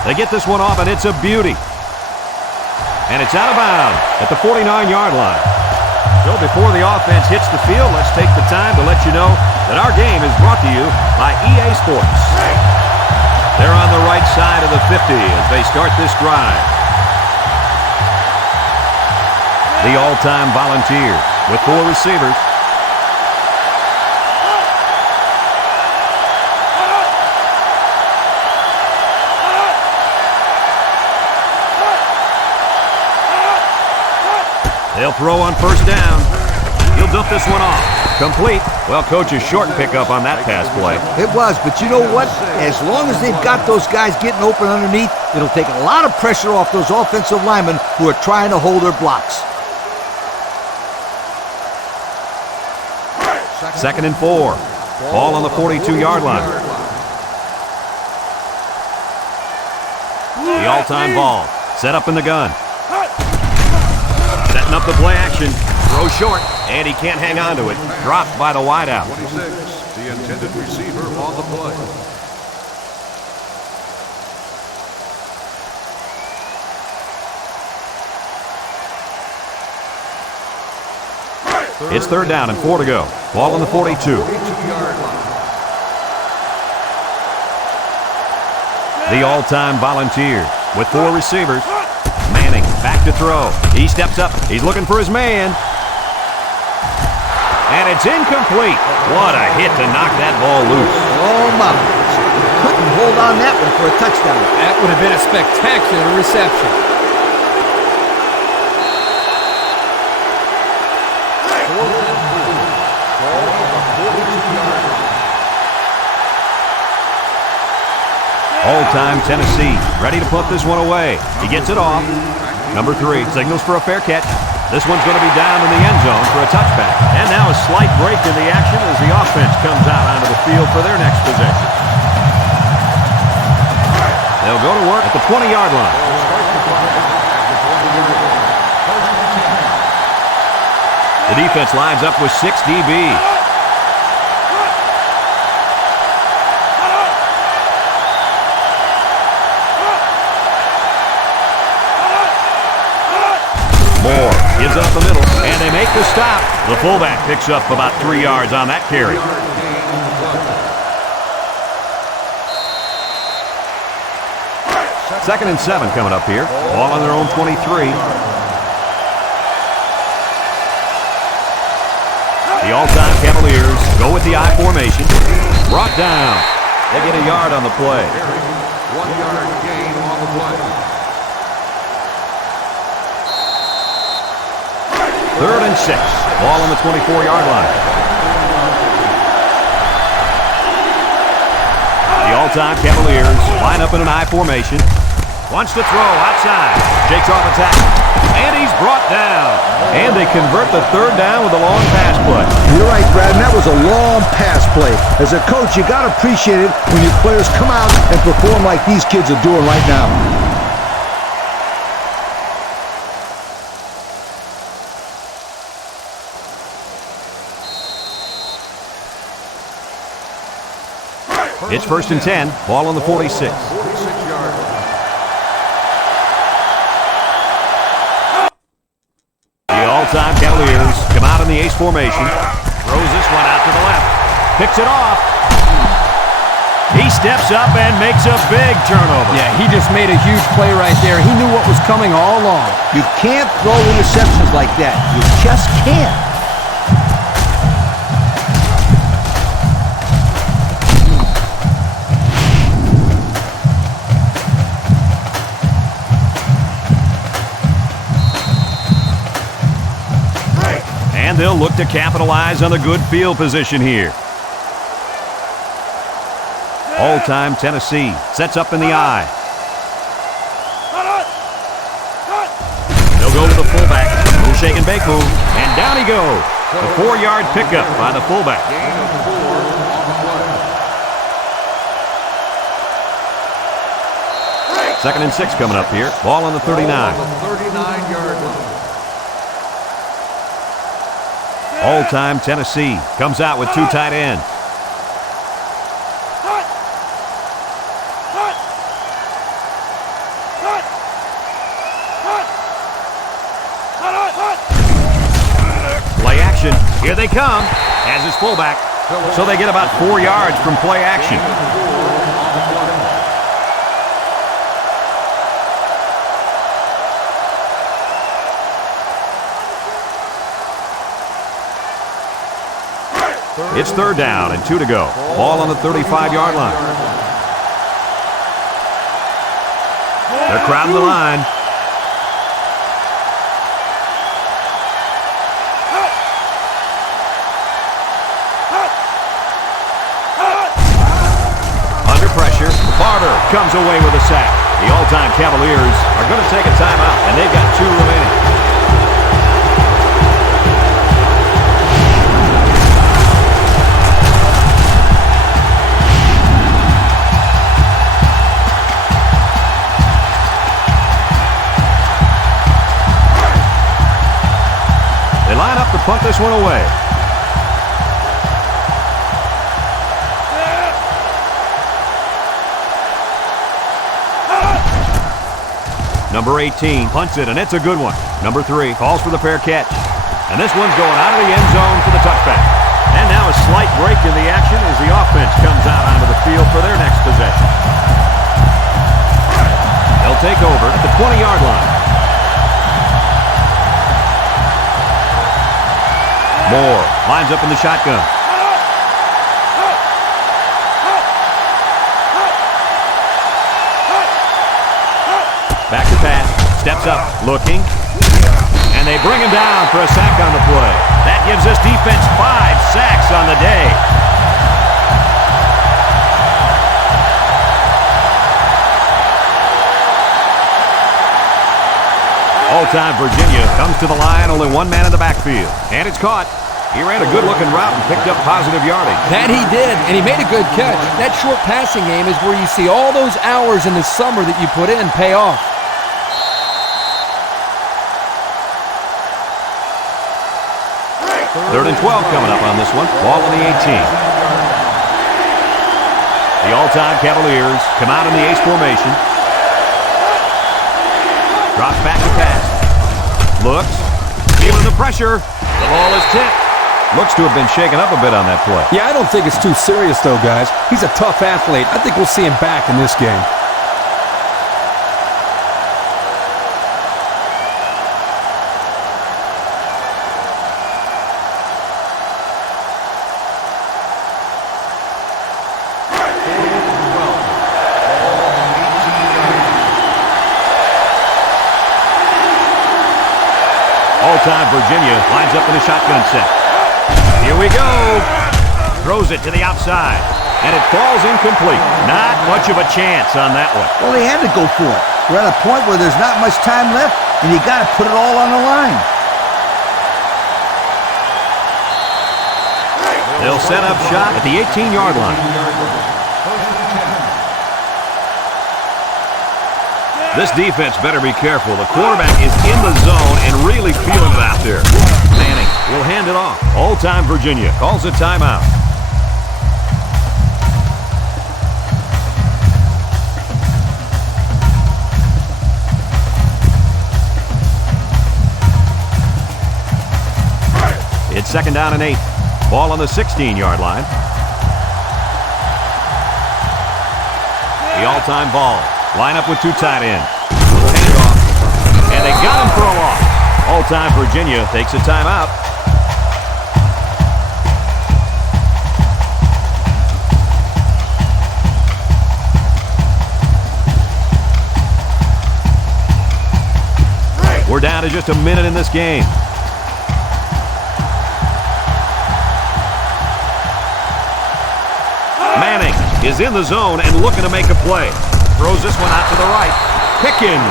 They get this one off, and it's a beauty. And it's out of bounds at the 49-yard line. So before the offense hits the field, let's take the time to let you know that our game is brought to you by EA Sports. They're on the right side of the 50 as they start this drive. The all-time Volunteers with 4 receivers. They'll throw on 1st down. He'll dump this one off. Complete. Well, coach's short pickup on that pass play. It was, but you know what? As long as they've got those guys getting open underneath, it'll take a lot of pressure off those offensive linemen who are trying to hold their blocks. 2nd and 4. Ball on the 42-yard line. The all-time ball. Set up in the gun. Setting up the play action. Throw short, and he can't hang on to it. Dropped by the wideout. 26, the intended receiver on the play. It's 3rd down and 4 to go. Ball on the 42. 42-yard line. The all-time Volunteers with 4 receivers. Manning back to throw. He steps up. He's looking for his man. And it's incomplete. What a hit to knock that ball loose. Oh, my. Couldn't hold on that one for a touchdown. That would have been a spectacular reception. All-time Tennessee ready to punt this one away. He gets it off. Number 3 signals for a fair catch. This one's going to be down in the end zone for a touchback. And now a slight break in the action as the offense comes out onto the field for their next possession. They'll go to work at the 20-yard line. The defense lines up with 6 DBs. Moore gives up the middle, and they make the stop. The fullback picks up about 3 yards on that carry. 2nd and 7 coming up here. Ball on their own 23. The all-time Cavaliers go with the I formation. Brought down. They get a yard on the play. 1-yard gain on the play. 3rd and 6. Ball on the 24-yard line. The all-time Cavaliers line up in an I formation. Wants to throw outside. Shakes off a tackle. And he's brought down. And they convert the 3rd down with a long pass play. You're right, Brad, and that was a long pass play. As a coach, you got to appreciate it when your players come out and perform like these kids are doing right now. It's 1st and 10. Ball on the 46. 46-yard line. The all-time Cavaliers come out in the ace formation. Throws this one out to the left. Picks it off. He steps up and makes a big turnover. Yeah, he just made a huge play right there. He knew what was coming all along. You can't throw interceptions like that. You just can't. And they'll look to capitalize on the good field position here. All-time Tennessee sets up in the I. They'll go to the fullback. No shake and bake move. And down he goes. A 4-yard pickup by the fullback. Gain of 4 on the play. 2nd and 6 coming up here. Ball on the 39. Ball on the 39-yard line. All-time Tennessee comes out with 2 tight ends. Play action. Here they come. As his fullback. So they get about 4 yards from play action. Gain of 4 on the play. It's 3rd down and 2 to go. Ball on the 35-yard line. They're crowding the line. Under pressure, Barber comes away with a sack. The all-time Cavaliers are going to take a timeout, and they've got 2 remaining. They line up to punt this one away. Number 18 punts it, and it's a good one. Number 3 calls for the fair catch. And this one's going out of the end zone for the touchback. And now a slight break in the action as the offense comes out onto the field for their next possession. They'll take over at the 20-yard line. Moore lines up in the shotgun. Back to pass. Steps up. Looking. And they bring him down for a sack on the play. That gives this defense 5 sacks on the day. All-time Virginia comes to the line, only 1 man in the backfield. And it's caught. He ran a good-looking route and picked up positive yardage. That he did, and he made a good catch. That short passing game is where you see all those hours in the summer that you put in pay off. Third and 12 coming up on this one. Ball on the 18. The all-time Cavaliers come out in the ace formation. Drops back to pass. Looks. Feeling the pressure. The ball is tipped. Looks to have been shaken up a bit on that play. Yeah, I don't think it's too serious, though, guys. He's a tough athlete. I think we'll see him back in this game. All-time Virginia lines up in a shotgun set. Here we go. Throws it to the outside. And it falls incomplete. Not much of a chance on that one. Well, they had to go for it. We're at a point where there's not much time left, and you got to put it all on the line. They'll set up shop at the 18-yard line. This defense better be careful. The quarterback is in the zone and really feeling it out there. Manning will hand it off. All-time Virginia calls a timeout. It's 2nd down and 8. Ball on the 16-yard line. The all-time ball. Line up with two tight ends. Hand off. And they got him for a loss. All-time Virginia takes a timeout. We're down to just a minute in this game. Manning is in the zone and looking to make a play. Throws this one out to the right. Pickens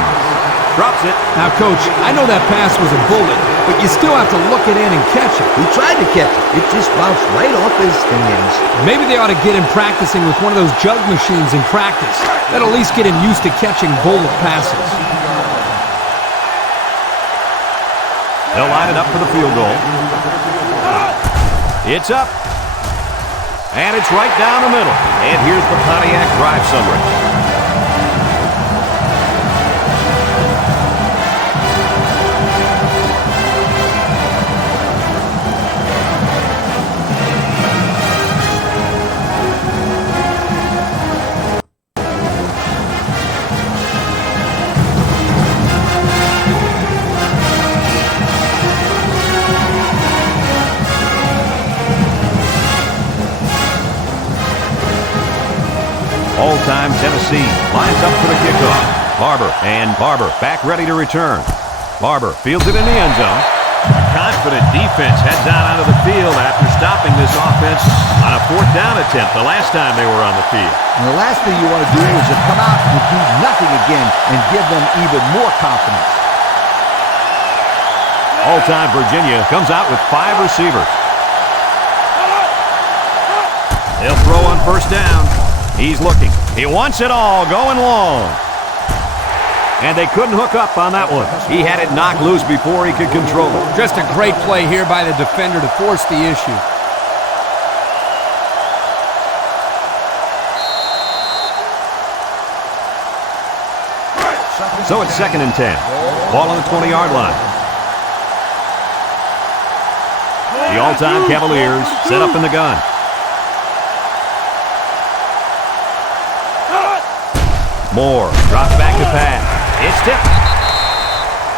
drops it. Now, Coach, I know that pass was a bullet, but you still have to look it in and catch it. He tried to catch it. It just bounced right off his hands. Maybe they ought to get him practicing with one of those jug machines in practice. That'll at least get him used to catching bullet passes. They'll line it up for the field goal. It's up. And it's right down the middle. And here's the Pontiac drive summary. All-time Tennessee lines up for the kickoff. Barber back ready to return. Barber fields it in the end zone. A confident defense heads out onto the field after stopping this offense on a fourth down attempt the last time they were on the field. And the last thing you want to do is to come out and do nothing again and give them even more confidence. All-time Virginia comes out with 5 receivers. They'll throw on first down. He's looking. He wants it all, going long. And they couldn't hook up on that one. He had it knocked loose before he could control it. Just a great play here by the defender to force the issue. So it's 2nd and 10. Ball on the 20-yard line. The all-time Cavaliers set up in the gun. Moore drops back to pass. It's tipped.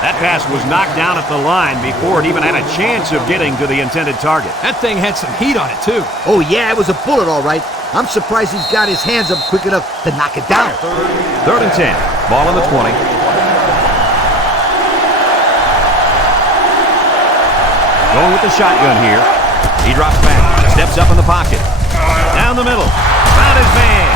That pass was knocked down at the line before it even had a chance of getting to the intended target. That thing had some heat on it, too. Oh, yeah, it was a bullet, all right. I'm surprised he's got his hands up quick enough to knock it down. 3rd and 10. Ball on the 20. Going with the shotgun here. He drops back. Steps up in the pocket. Down the middle. Found his man.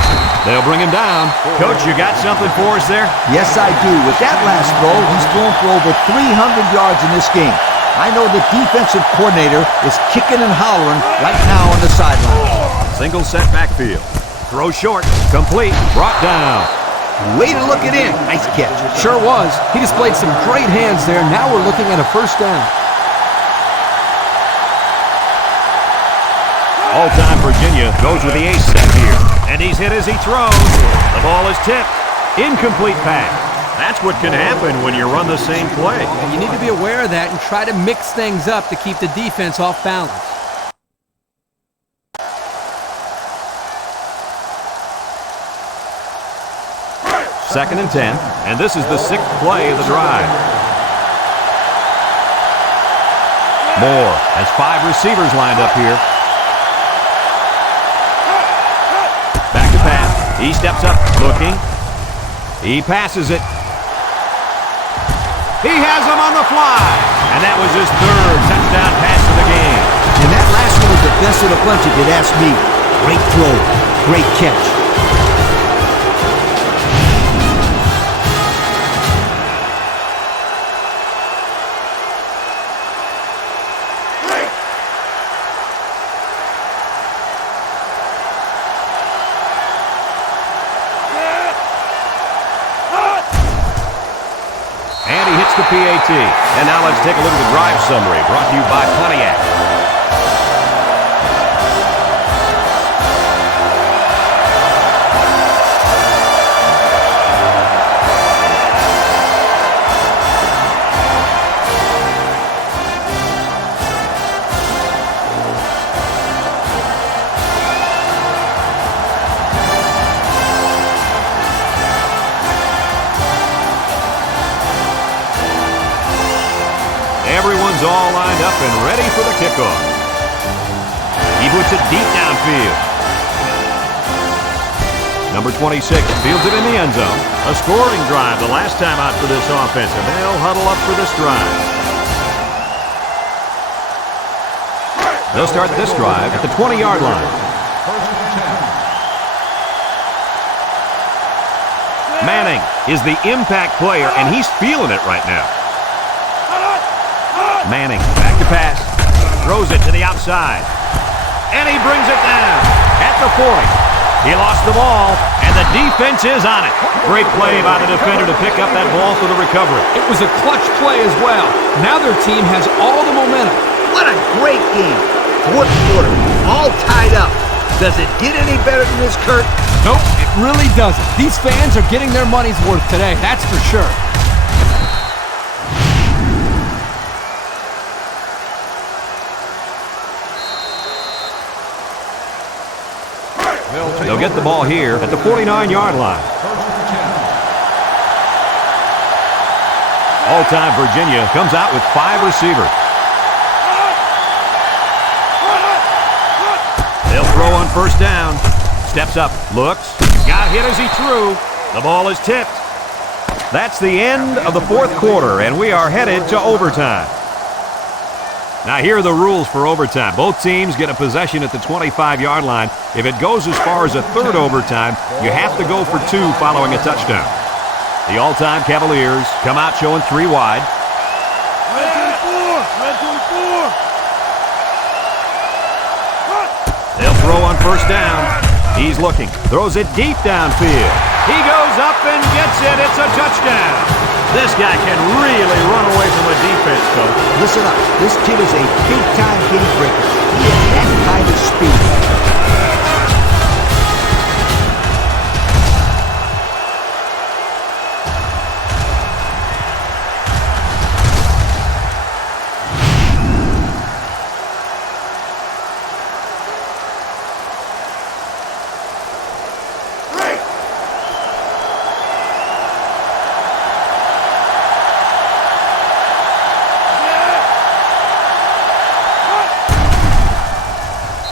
They'll bring him down. Coach, you got something for us there? Yes, I do. With that last throw, he's thrown for over 300 yards in this game. I know the defensive coordinator is kicking and hollering right now on the sideline. Single set backfield. Throw short. Complete. Brought down. Way to look it in. Nice catch. Sure was. He displayed some great hands there. Now we're looking at a first down. All-time Virginia goes with the ace set here. And he's hit as he throws. The ball is tipped. Incomplete pass. That's what can happen when you run the same play. And you need to be aware of that and try to mix things up to keep the defense off balance. Second and 10. And this is the 6th play of the drive. Moore has 5 receivers lined up here. He steps up, looking. He passes it. He has him on the fly. And that was his 3rd touchdown pass of the game. And that last one was the best of the bunch, if you'd ask me. Great throw. Great catch. The PAT. And now let's take a look at the drive summary brought to you by Pontiac. all lined up and ready for the kickoff. He puts it deep downfield. Number 26 fields it in the end zone. A scoring drive the last time out for this offense, and they'll huddle up for this drive. They'll start this drive at the 20-yard line. Manning is the impact player, and he's feeling it right now. Manning back to pass. Throws it to the outside. And he brings it down at the 40. He lost the ball, and the defense is on it. Great play by the defender to pick up that ball for the recovery. It was a clutch play as well. Now their team has all the momentum. What a great game. Fourth quarter, all tied up. Does it get any better than this, Kurt? Nope, it really doesn't. These fans are getting their money's worth today, that's for sure. They'll get the ball here at the 49-yard line. All-time Virginia comes out with 5 receivers. They'll throw on first down. Steps up, looks, got hit as he threw. The ball is tipped. That's the end of the fourth quarter, and we are headed to overtime. Now, here are the rules for overtime. Both teams get a possession at the 25-yard line. If it goes as far as a third overtime, you have to go for 2 following a touchdown. The all-time Cavaliers come out showing 3 wide. They'll throw on first down. He's looking. Throws it deep downfield. He goes up and gets it. It's a touchdown. This guy can really run away from a defense, Coach. Listen up. This kid is a big-time game breaker. He has that kind of speed.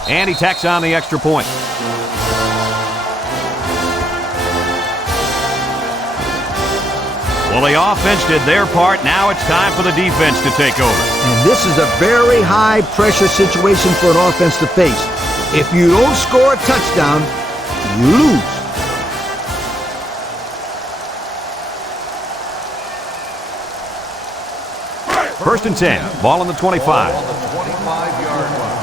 And he tacks on the extra point. Well, the offense did their part. Now it's time for the defense to take over. And this is a very high-pressure situation for an offense to face. If you don't score a touchdown, you lose. First and 10. Ball on the 25. On the 25-yard line.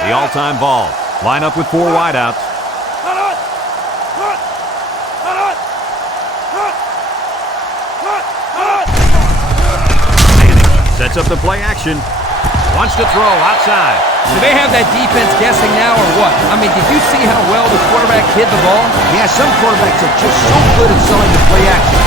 The all-time ball. Line up with 4 wideouts. Manning sets up the play action. Wants to throw outside. Do they have that defense guessing now or what? I mean, did you see how well the quarterback hid the ball? Yeah, some quarterbacks are just so good at selling the play action.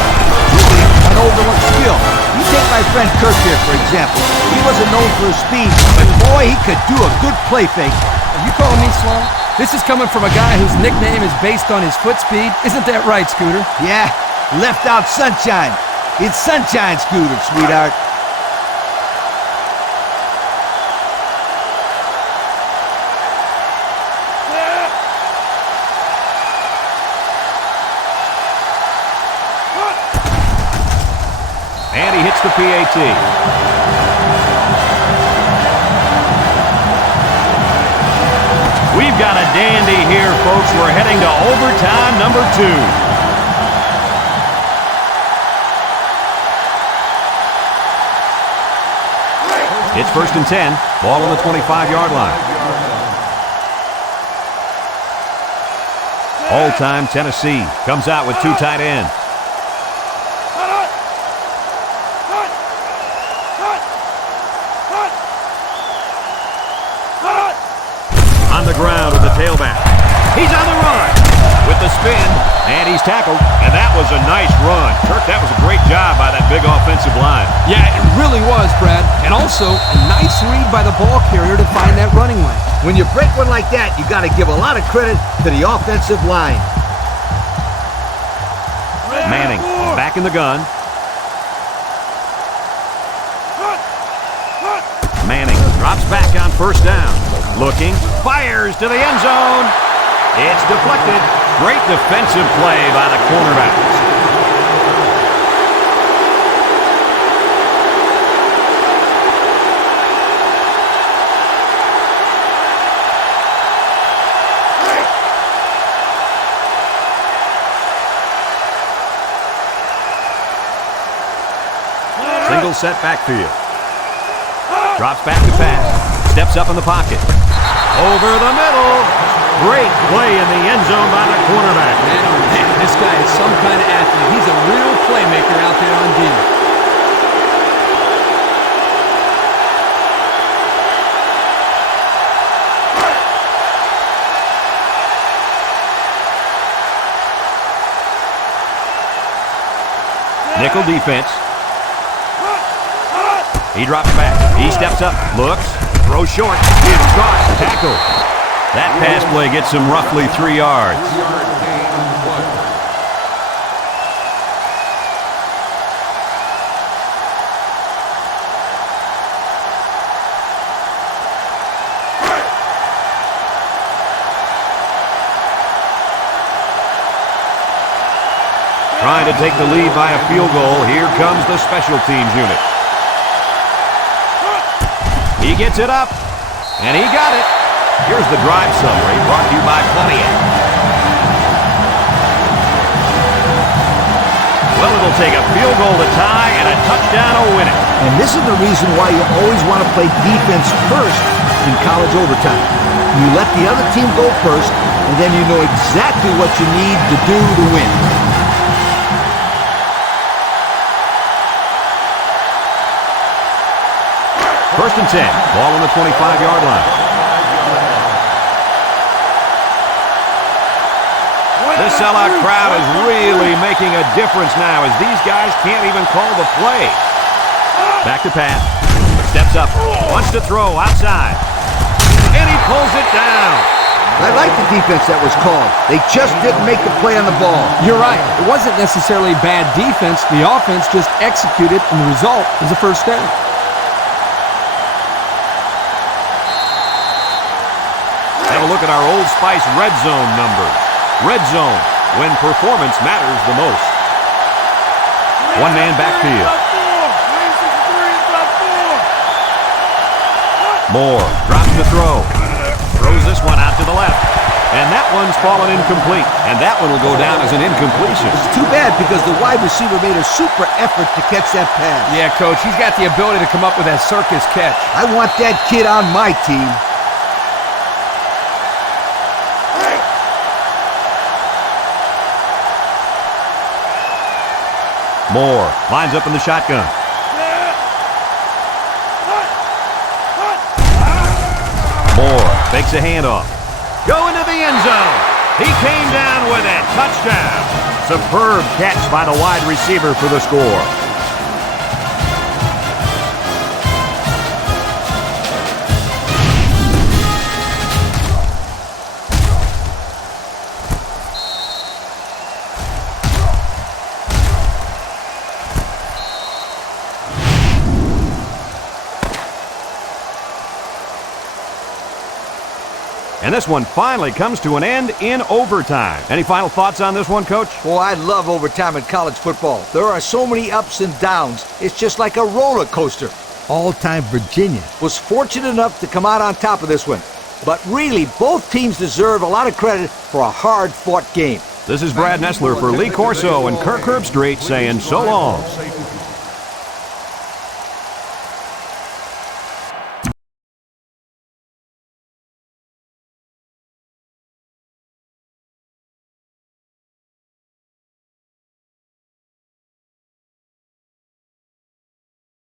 Really an overlooked skill. You take my friend Kirk here, for example. He wasn't known for his speed, but boy, he could do a good play fake. Are you calling me slow? This is coming from a guy whose nickname is based on his foot speed. Isn't that right, Scooter? Yeah, left out sunshine. It's sunshine, Scooter, sweetheart. And he hits the PAT. We've got a dandy here, folks. We're heading to overtime number 2. It's first and 10. Ball on the 25-yard line. All-time Tennessee comes out with 2 tight ends. On the ground with the tailback. He's on the run with the spin, and he's tackled, and that was a nice run. Kirk, that was a great job by that big offensive line. Yeah, it really was, Brad. And also, a nice read by the ball carrier to find that running lane. When you break one like that, you got to give a lot of credit to the offensive line. Manning back in the gun. Drops back on first down. Looking, fires to the end zone. It's deflected. Great defensive play by the cornerback. Single set backfield. Drops back to pass. Steps up in the pocket. Over the middle. Great play in the end zone by the cornerback. Man, oh man, this guy is some kind of athlete. He's a real playmaker out there on D. Nickel defense. He drops back. He steps up. Looks. Throws short. It's caught. Tackle. That pass play gets him roughly 3 yards. Trying to take the lead by a field goal. Here comes the special teams unit. He gets it up, and he got it. Here's the drive summary brought to you by Pontiac. Well, it'll take a field goal to tie and a touchdown to win it. And this is the reason why you always want to play defense first in college overtime. You let the other team go first, and then you know exactly what you need to do to win. First and 10. Ball on the 25-yard line. This sellout crowd is really making a difference now as these guys can't even call the play. Back to pass. Steps up. Wants to throw outside. And he pulls it down. I like the defense that was called. They just didn't make the play on the ball. You're right. It wasn't necessarily bad defense. The offense just executed, and the result is a first down. Have a look at our Old Spice red zone numbers. Red zone, when performance matters the most. One-man backfield. Moore drops to throw. Throws this one out to the left. And that one's fallen incomplete. And that one will go down as an incompletion. It's too bad because the wide receiver made a super effort to catch that pass. Yeah, Coach, he's got the ability to come up with that circus catch. I want that kid on my team. Moore lines up in the shotgun. Moore fakes a handoff. Going to the end zone. He came down with it. Touchdown. Superb catch by the wide receiver for the score. And this one finally comes to an end in overtime. Any final thoughts on this one, Coach? Oh, I love overtime in college football. There are so many ups and downs. It's just like a roller coaster. All-time Virginia was fortunate enough to come out on top of this one. But really, both teams deserve a lot of credit for a hard-fought game. This is Brad Nessler for Lee Corso and Kirk Herbstreit saying so long.